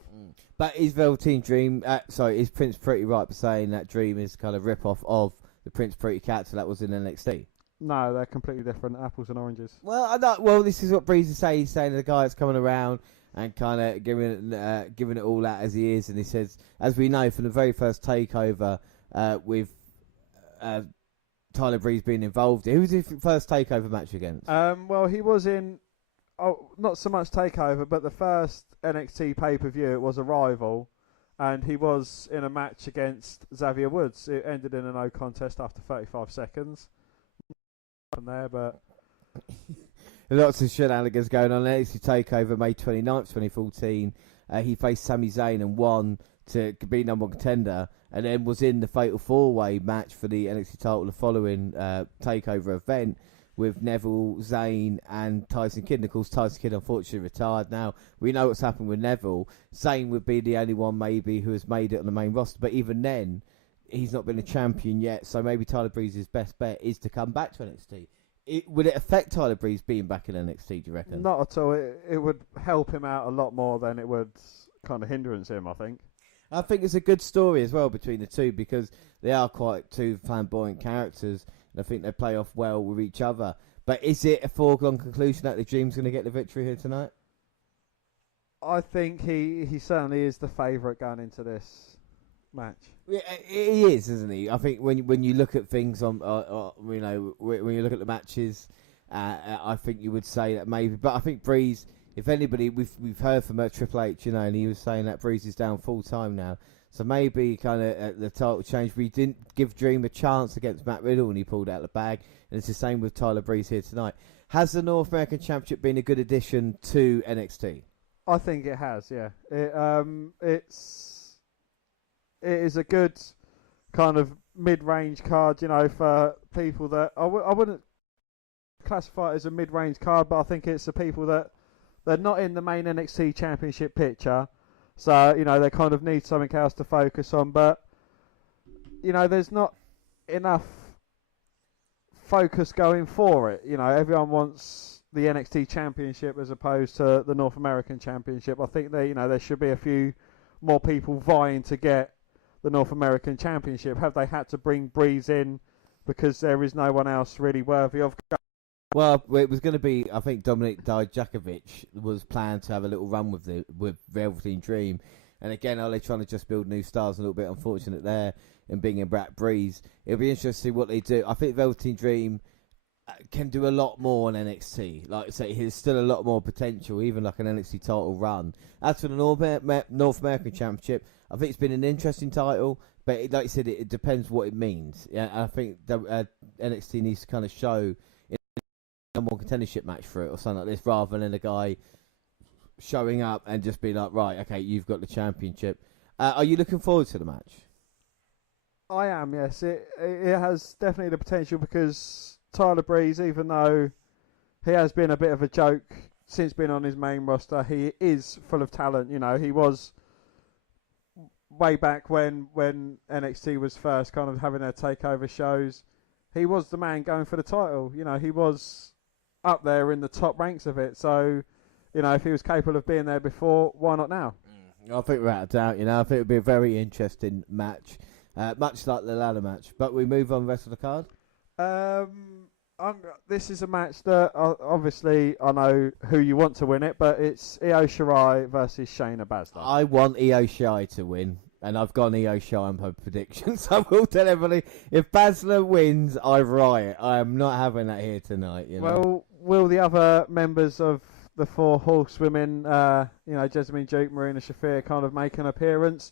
But is Velveteen Dream, is Prince Pretty right for saying that Dream is kind of rip-off of the Prince Pretty character that was in NXT? No, they're completely different. Apples and oranges. Well, this is what Breeze is saying. He's saying the guy that's coming around and kind of giving it all out as he is. And he says, as we know from the very first takeover with Tyler Breeze being involved, who was his first takeover match against? Well, he was in, not so much takeover, but the first NXT pay-per-view. It was a rival, and he was in a match against Xavier Woods. It ended in a no contest after 35 seconds. From there, but lots of shenanigans going on. NXT Takeover May 29th, 2014. He faced Sami Zayn and won to be number one contender, and then was in the Fatal 4-Way match for the NXT title the following Takeover event with Neville, Zayn, and Tyson Kidd. And of course, Tyson Kidd unfortunately retired now. We know what's happened with Neville. Zayn would be the only one maybe who has made it on the main roster, but even then, he's not been a champion yet, so maybe Tyler Breeze's best bet is to come back to NXT. Would it affect Tyler Breeze being back in NXT, do you reckon? not at all. It would help him out a lot more than it would kind of hindrance him, I think. I think it's a good story as well between the two, because they are quite two flamboyant characters, and I think they play off well with each other. But is it a foregone conclusion that the Dream's going to get the victory here tonight? I think he certainly is the favourite going into this match. Yeah, he is, isn't he? I think when you look at things on, when you look at the matches, I think you would say that maybe. But I think Breeze, if anybody, we've heard from Triple H, and he was saying that Breeze is down full time now. So maybe kind of the title change. We didn't give Dream a chance against Matt Riddle when he pulled out the bag, and it's the same with Tyler Breeze here tonight. Has the North American Championship been a good addition to NXT? I think it has, yeah. It is a good kind of mid-range card, for people that I wouldn't classify it as a mid-range card, but I think it's the people that they're not in the main NXT Championship picture, so they kind of need something else to focus on. But there's not enough focus going for it. Everyone wants the NXT Championship as opposed to the North American Championship. I think there should be a few more people vying to get the North American Championship. Have they had to bring Breeze in because there is no one else really worthy of? Well, it was going to be, I think Dominik Dijakovic was planned to have a little run with Velveteen Dream, and again, are they trying to just build new stars? A little bit unfortunate there in bringing back Breeze. It'll be interesting to see what they do. I think Velveteen Dream can do a lot more on NXT. Like I say, there's still a lot more potential, even like an NXT title run. As for the North American Championship, I think it's been an interesting title, but like you said, it depends what it means. Yeah, I think the, NXT needs to kind of show a more contendership match for it or something like this, rather than a guy showing up and just be like, right, okay, you've got the championship. Are you looking forward to the match? I am, yes. It has definitely the potential, because Tyler Breeze, even though he has been a bit of a joke since being on his main roster, he is full of talent. He was way back when NXT was first kind of having their takeover shows. He was the man going for the title. He was up there in the top ranks of it. So, if he was capable of being there before, why not now? I think without a doubt, I think it would be a very interesting match, much like the ladder match. But we move on the rest of the card. This is a match that obviously I know who you want to win it, but it's Io Shirai versus Shayna Baszler. I want Io Shirai to win, and I've gone Io Shirai on my predictions. I will tell everybody, if Baszler wins, I riot. I am not having that here tonight. Well, will the other members of the four horsewomen, Jessamine Duke, Marina Shafir, kind of make an appearance?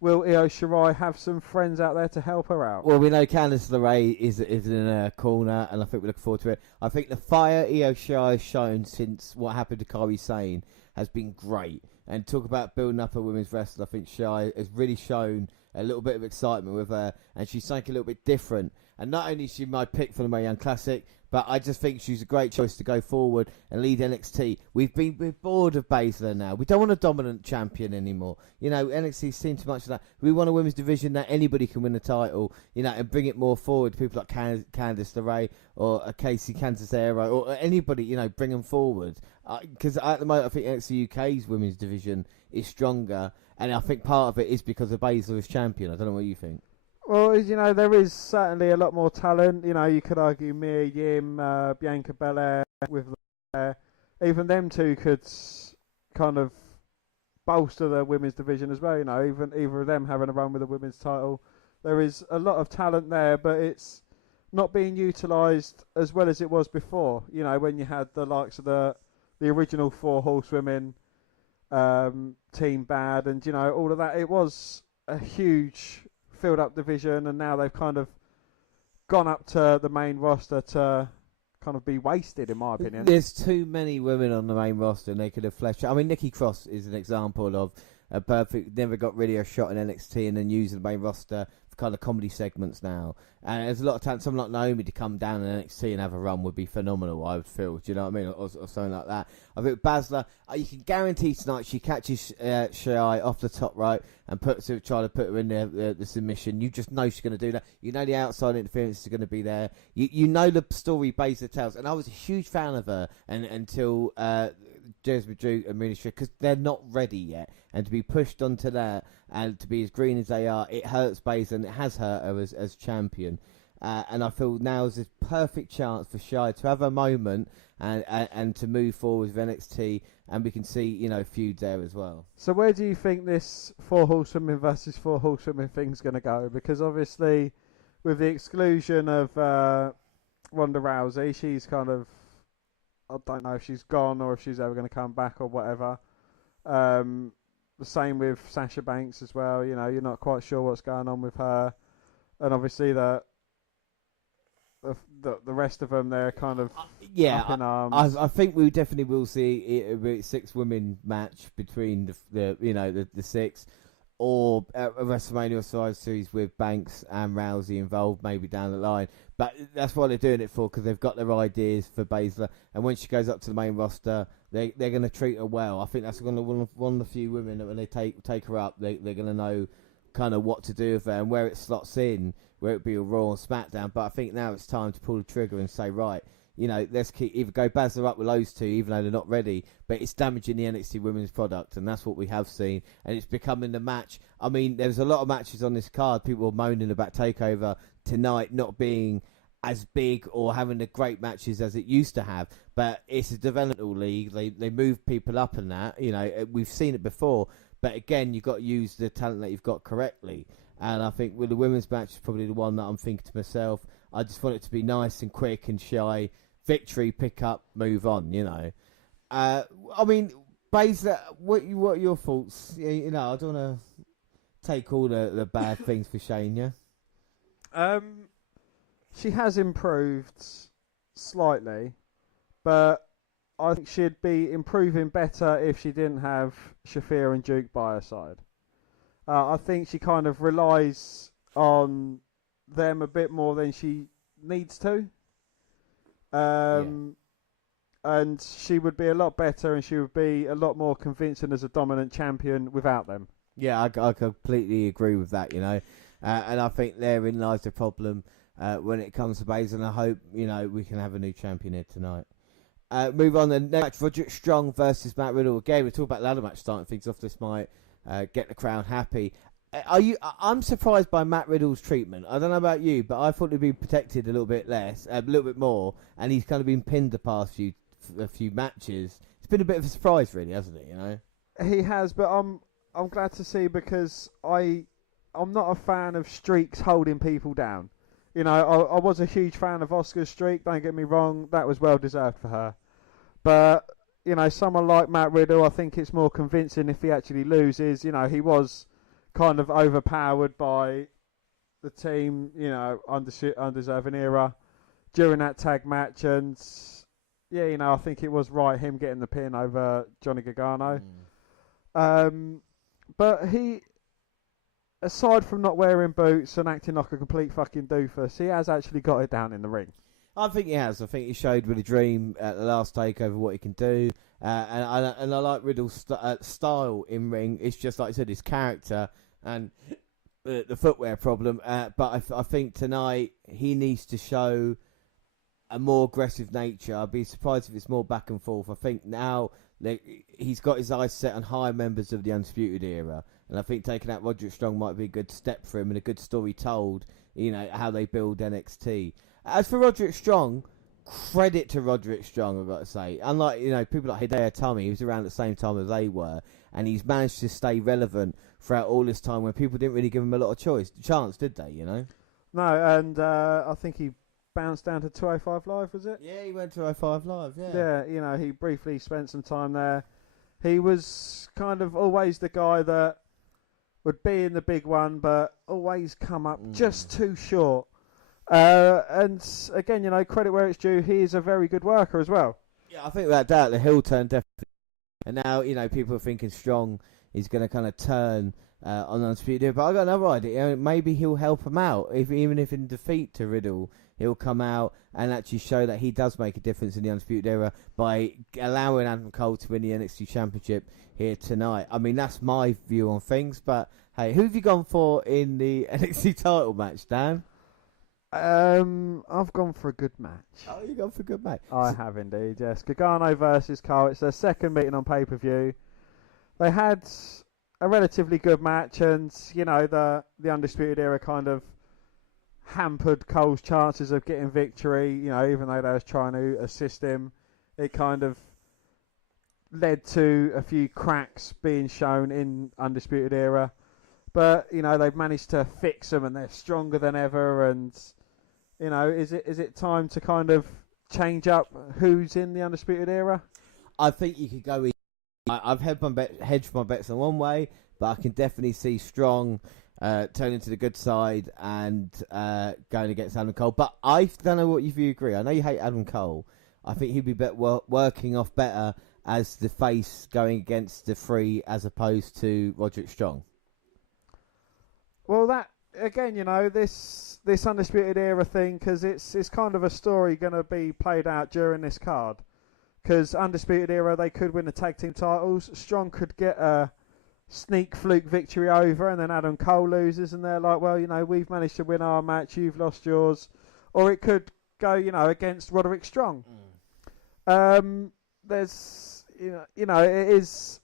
Will Io Shirai have some friends out there to help her out? Well, we know Candice LeRae is in a corner, and I think we look forward to it. I think the fire Io Shirai has shown since what happened to Kairi Sane has been great. And talk about building up a women's wrestler, I think Shirai has really shown a little bit of excitement with her, and she's something a little bit different. And not only is she my pick for the Mae Young Classic, but I just think she's a great choice to go forward and lead NXT. We're bored of Baszler now. We don't want a dominant champion anymore. NXT's seen too much of that. We want a women's division that anybody can win the title, and bring it more forward. People like Candice LeRae or Casey Canzero or anybody, bring them forward. Because at the moment, I think NXT UK's women's division is stronger, and I think part of it is because of Baszler as champion. I don't know what you think. Well, there is certainly a lot more talent. You could argue Mia Yim, Bianca Belair with even them two could kind of bolster the women's division as well. You know, even either of them having a run with the women's title, there is a lot of talent there, but it's not being utilised as well as it was before. You know, when you had the likes of the original 4 horsewomen, Team Bad, and you know all of that. It was a huge filled up division, and now they've kind of gone up to the main roster to kind of be wasted, in my opinion. There's too many women on the main roster, and they could have fleshed out. I mean, Nikki Cross is an example of a perfect. Never got really a shot in NXT, and then using the main roster for kind of comedy segments now. And there's a lot of talent. Someone like Naomi to come down in NXT and have a run would be phenomenal, I would feel. Do you know what I mean? Or something like that. I think Baszler, you can guarantee tonight she catches Shirai off the top right and try to put her in the submission. You just know she's going to do that. You know the outside interference is going to be there. You know the story Baszler tells. And I was a huge fan of her until Jasmine Drew and Marina Shafir, because they're not ready yet. And to be pushed onto that and to be as green as they are, it hurts Baszler, and it has hurt her as champion. And I feel now is this perfect chance for Shai to have a moment and to move forward with NXT, and we can see, you know, feud there as well. So where do you think this 4 horsewomen versus 4 horsewomen thing's going to go? Because obviously, with the exclusion of Ronda Rousey, she's kind of, I don't know if she's gone or if she's ever going to come back or whatever. The same with Sasha Banks as well. You know, you're not quite sure what's going on with her, and obviously the rest of them, they're kind of up in arms. I think we definitely will see a 6-women match between the 6, or a WrestleMania Survivor Series with Banks and Rousey involved, maybe down the line. But that's what they're doing it for, because they've got their ideas for Baszler, and when she goes up to the main roster, they're going to treat her well. I think that's going to one of the few women that when they take her up, they're going to know kind of what to do with her and where it slots in, where it be a Raw or SmackDown. But I think now it's time to pull the trigger and say, right, you know, let's either go Baszler up with those 2, even though they're not ready, but it's damaging the NXT women's product, and that's what we have seen, and it's becoming the match. I mean, there's a lot of matches on this card. People were moaning about TakeOver tonight not being as big or having the great matches as it used to have, but it's a developmental league. They move people up and that, you know, we've seen it before, but again, you've got to use the talent that you've got correctly. And I think with the women's match is probably the one that I'm thinking to myself, I just want it to be nice and quick and shy. Victory, pick up, move on, you know. I mean, Baszler, what are your thoughts? You know, I don't want to take all the bad things for Shane, yeah? She has improved slightly, but I think she'd be improving better if she didn't have Shafir and Duke by her side. I think she kind of relies on them a bit more than she needs to. And she would be a lot better, and she would be a lot more convincing as a dominant champion without them. Yeah, I completely agree with that, you know. And I think therein lies the problem when it comes to Baszler, and I hope, you know, we can have a new champion here tonight. Move on, the next match, Roderick Strong versus Matt Riddle. Again, we talk about ladder match starting things off. This might get the crowd happy. I'm surprised by Matt Riddle's treatment. I don't know about you, but I thought he'd be protected a little bit less, a little bit more, and he's kind of been pinned the past a few matches. It's been a bit of a surprise, really, hasn't it? You know, he has, but I'm glad to see, because I'm not a fan of streaks holding people down. You know, I was a huge fan of Oscar's streak. Don't get me wrong, that was well deserved for her. But you know, someone like Matt Riddle, I think it's more convincing if he actually loses. You know, he was kind of overpowered by the team, you know, undeserving era during that tag match, and yeah, you know, I think it was right him getting the pin over Johnny Gargano. But he, aside from not wearing boots and acting like a complete fucking doofus, he has actually got it down in the ring. I think he has. I think he showed with a dream at the last takeover what he can do, and I like Riddle's style in ring. It's just like I said, his character and the footwear problem. But I think tonight he needs to show a more aggressive nature. I'd be surprised if it's more back and forth. I think now he's got his eyes set on higher members of the Undisputed Era, and I think taking out Roderick Strong might be a good step for him and a good story told. You know how they build NXT. As for Roderick Strong, credit to Roderick Strong, I've got to say. Unlike, people like Hideo Itami, he was around at the same time as they were, and he's managed to stay relevant throughout all this time when people didn't really give him a lot of chance, did they, No, and I think he bounced down to 205 Live, was it? Yeah, he went to 205 Live, yeah. Yeah, he briefly spent some time there. He was kind of always the guy that would be in the big one, but always come up just too short. And again, credit where it's due, he is a very good worker as well. Yeah, I think without doubt the heel turn definitely. And now, people are thinking Strong is going to kind of turn on Undisputed. But I got another idea. Maybe he'll help him out, even if in defeat to Riddle. He'll come out and actually show that he does make a difference in the Undisputed Era by allowing Adam Cole to win the NXT Championship here tonight. I mean, that's my view on things. But, hey, who have you gone for in the NXT title match, Dan? I've gone for a good match. Oh, you've gone for a good match? I have indeed, yes. Gargano versus Cole. It's their second meeting on pay-per-view. They had a relatively good match, and, the Undisputed Era kind of hampered Cole's chances of getting victory, even though they was trying to assist him. It kind of led to a few cracks being shown in Undisputed Era. But, they've managed to fix them and they're stronger than ever. And, is it time to kind of change up who's in the Undisputed Era? I think you could go. I've hedged my bets on one way, but I can definitely see Strong turning to the good side and going against Adam Cole. But I don't know if you agree. I know you hate Adam Cole. I think he'd be working off better as the face going against the Three as opposed to Roderick Strong. Well, that again, this Undisputed Era thing, because it's kind of a story going to be played out during this card. Because Undisputed Era, they could win the tag team titles. Strong could get a sneak fluke victory over, and then Adam Cole loses, and they're like, well, we've managed to win our match, you've lost yours. Or it could go, against Roderick Strong. There's, it is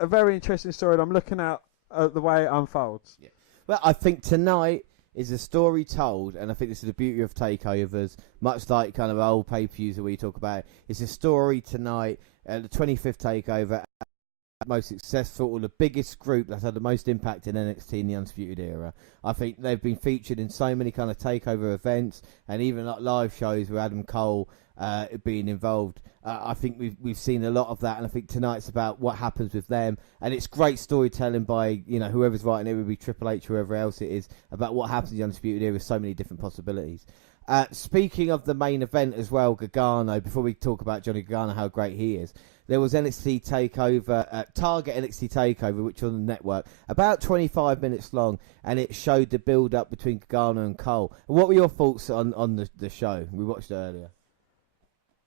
a very interesting story, and I'm looking at the way it unfolds. Yeah. Well, I think tonight is a story told, and I think this is the beauty of takeovers, much like kind of old pay-per-views that we talk about. It's a story tonight, the 25th takeover, most successful, or the biggest group that's had the most impact in NXT in the Undisputed Era. I think they've been featured in so many kind of takeover events, and even like live shows with Adam Cole being involved. I think we've seen a lot of that, and I think tonight's about what happens with them, and it's great storytelling by whoever's writing it, would be Triple H, whoever else it is, about what happens in the Undisputed Era with so many different possibilities. Speaking of the main event as well, Gargano, before we talk about Johnny Gargano, how great he is, there was NXT Takeover, Target NXT Takeover, which was on the network, about 25 minutes long, and it showed the build-up between Gargano and Cole. What were your thoughts on the show? We watched it earlier.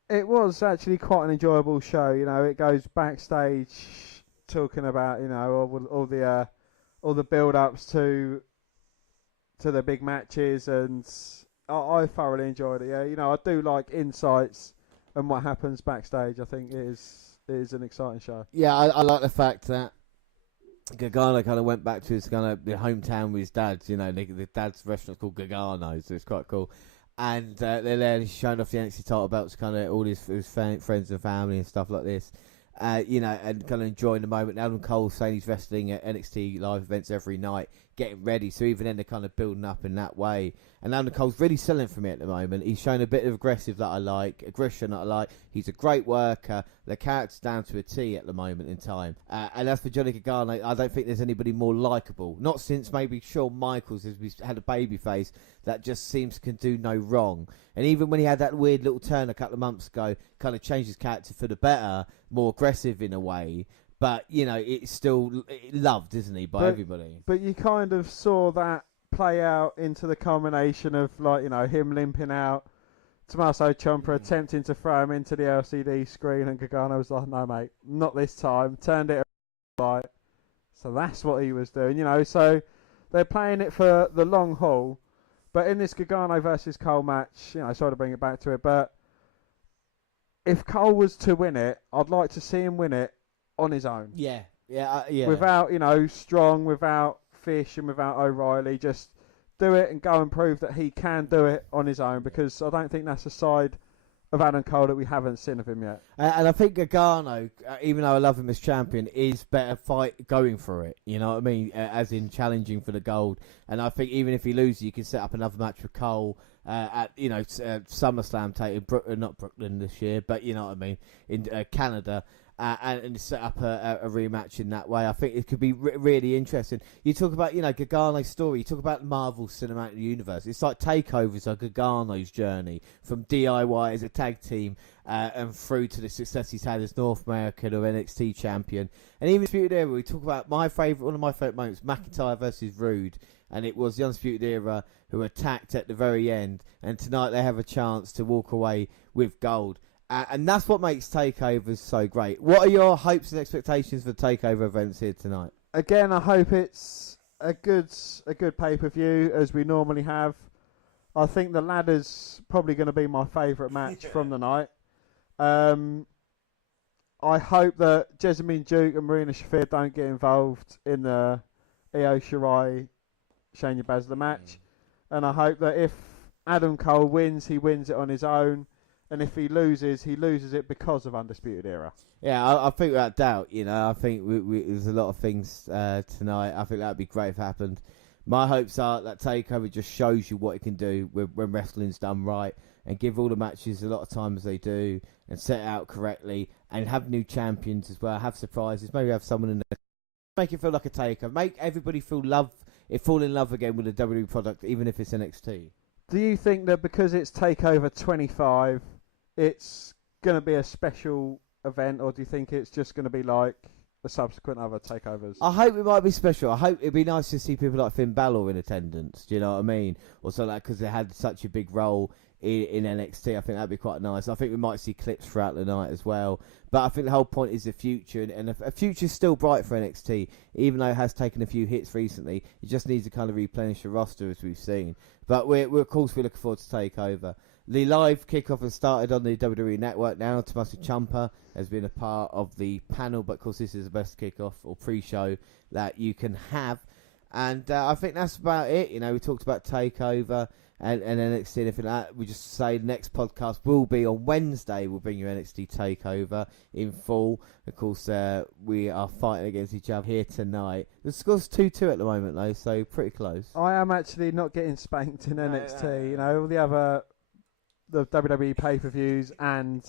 It was actually quite an enjoyable show. It goes backstage, talking about all the build-ups to the big matches, and I thoroughly enjoyed it. Yeah, I do like insights and what happens backstage. I think it is an exciting show. Yeah, I like the fact that Gargano kind of went back to his kind of the hometown with his dad's. The dad's restaurant's called Gargano, so it's quite cool. And they're there, he's showing off the NXT title belts, kind of all his friends and family and stuff like this. And kind of enjoying the moment. Adam Cole saying he's wrestling at NXT live events every night, getting ready. So even then they're kind of building up in that way. And Adam Cole's really selling for me at the moment. He's showing a bit of aggression that I like. He's a great worker. The character's down to a T at the moment in time. And as for Johnny Gargano, I don't think there's anybody more likeable. Not since maybe Shawn Michaels, as we've had a baby face that just seems can do no wrong. And even when he had that weird little turn a couple of months ago, kind of changed his character for the better, more aggressive in a way. But, it's still loved, isn't he, by everybody? But you kind of saw that play out into the culmination of, him limping out, Tommaso Ciampa attempting to throw him into the LCD screen, and Gargano was like, no, mate, not this time. Turned it around. So that's what he was doing, So they're playing it for the long haul. But in this Gargano versus Cole match, sorry to bring it back to it, but if Cole was to win it, I'd like to see him win it on his own. Yeah. Without, Strong, without Fish, and without O'Reilly. Just do it and go and prove that he can do it on his own, because I don't think that's a side of Adam Cole that we haven't seen of him yet. And I think Gargano, even though I love him as champion, is better fight going for it. You know what I mean? As in challenging for the gold. And I think even if he loses, you can set up another match with Cole at SummerSlam, not Brooklyn this year, but you know what I mean, in Canada. And set up a rematch in that way. I think it could be really interesting. You talk about, Gargano's story. You talk about the Marvel Cinematic Universe. It's like Takeovers are Gargano's journey from DIY as a tag team and through to the success he's had as North American or NXT champion. And even Undisputed Era, we talk about one of my favourite moments, McIntyre versus Rude. And it was the Undisputed Era who attacked at the very end. And tonight they have a chance to walk away with gold. And that's what makes takeovers so great. What are your hopes and expectations for takeover events here tonight? Again, I hope it's a good pay-per-view as we normally have. I think the ladder's probably going to be my favourite match from the night. I hope that Jessamine Duke and Marina Shafir don't get involved in the Io Shirai Shayna Baszler match. And I hope that if Adam Cole wins, he wins it on his own. And if he loses it because of Undisputed Era. Yeah, I think without doubt, I think there's a lot of things tonight. I think that would be great if it happened. My hopes are that TakeOver just shows you what it can do when wrestling's done right and give all the matches a lot of time as they do and set it out correctly and have new champions as well, have surprises, maybe have someone in the... Make it feel like a takeover. Make everybody fall in love again with the WWE product, even if it's NXT. Do you think that because it's TakeOver 25... it's going to be a special event, or do you think it's just going to be like the subsequent other takeovers? I hope it might be special. I hope it'd be nice to see people like Finn Balor in attendance. Do you know what I mean? Or so like because they had such a big role in NXT. I think that'd be quite nice. I think we might see clips throughout the night as well. But I think the whole point is the future, and the future's still bright for NXT, even though it has taken a few hits recently. It just needs to kind of replenish the roster as we've seen. But we're of course we're looking forward to TakeOver. The live kickoff has started on the WWE Network now. Tommaso Ciampa has been a part of the panel, but of course this is the best kickoff or pre-show that you can have. And I think that's about it. We talked about TakeOver and NXT and everything like that. We just say the next podcast will be on Wednesday. We'll bring you NXT TakeOver in full. Of course, we are fighting against each other here tonight. The score's 2-2 at the moment, though, so pretty close. I am actually not getting spanked in NXT. All the other... the WWE pay-per-views and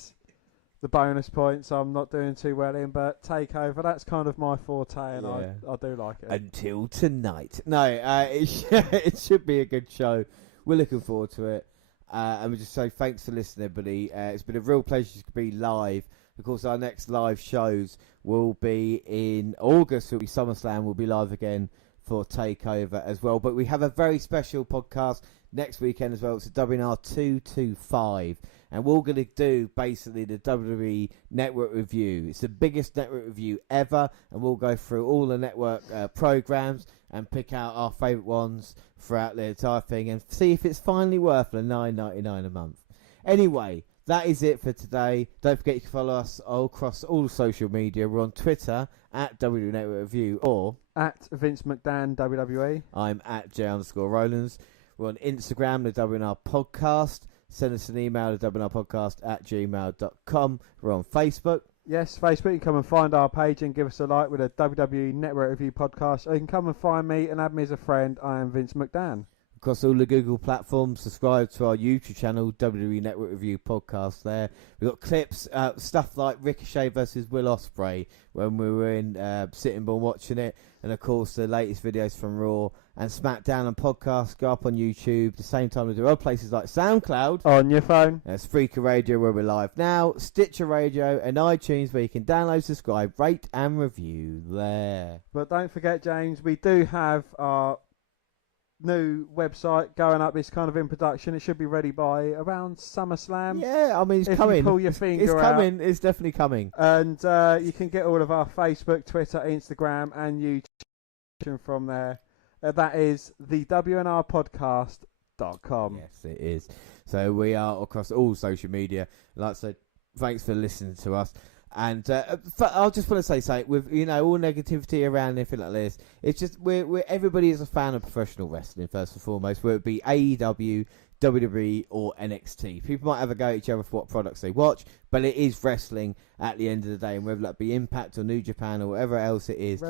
the bonus points I'm not doing too well in, but TakeOver, that's kind of my forte, and I do like it. Until tonight. No, it should be a good show. We're looking forward to it. And we just say thanks for listening, everybody. It's been a real pleasure to be live. Of course, our next live shows will be in August. It'll be SummerSlam. We'll be live again for TakeOver as well. But we have a very special podcast next weekend as well. It's a WNR223, and we're going to do basically the WWE Network review. It's the biggest network review ever, and we'll go through all the network programs and pick out our favourite ones throughout the entire thing and see if it's finally worth the $9.99 a month. Anyway, that is it for today. Don't forget you can follow us all across all social media. We're on Twitter at WWE Network Review or at Vince McDan WWE. I'm at J_Rollins. We're on Instagram, the WNR Podcast. Send us an email, the WNRpodcast@gmail.com. We're on Facebook. Yes, Facebook. You can come and find our page and give us a like with a WWE Network Review Podcast. Or you can come and find me and add me as a friend. I am Vince McDan. Across all the Google platforms, subscribe to our YouTube channel, WWE Network Review Podcast there. We've got clips, stuff like Ricochet versus Will Ospreay when we were in Sitting Bull watching it. And, of course, the latest videos from Raw and SmackDown and podcasts go up on YouTube. The same time we do other places like SoundCloud. On your phone. Spreaker Radio, where we're live now. Stitcher Radio and iTunes, where you can download, subscribe, rate and review there. But don't forget, James, we do have our new website going up. It's kind of in production. It should be ready by around SummerSlam. Yeah, I mean, it's if coming. You pull your finger it's out. coming. It's definitely coming. And you can get all of our Facebook, Twitter, Instagram, and YouTube from there. That is the WNRpodcast.com. Yes, it is. So we are across all social media. Like I said, thanks for listening to us. And I just want to say something with all negativity around anything like this. It's just we're everybody is a fan of professional wrestling first and foremost. Whether it be AEW, WWE or NXT. People might have a go at each other for what products they watch, but it is wrestling at the end of the day, and whether that be Impact or New Japan or whatever else it is.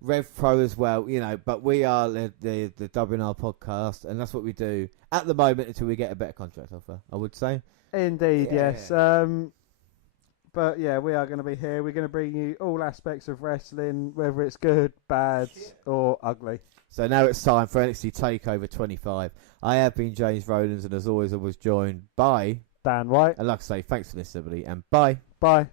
Rev Pro as well, you know, but we are the WNR podcast, and that's what we do at the moment until we get a better contract offer, I would say. Indeed, yes. But yeah, we are going to be here. We're going to bring you all aspects of wrestling, whether it's good, bad, or ugly. So now it's time for NXT Takeover 25. I have been James Rowlands, and as always, I was joined by Dan White. And like I say, thanks for listening, everybody, and bye. Bye.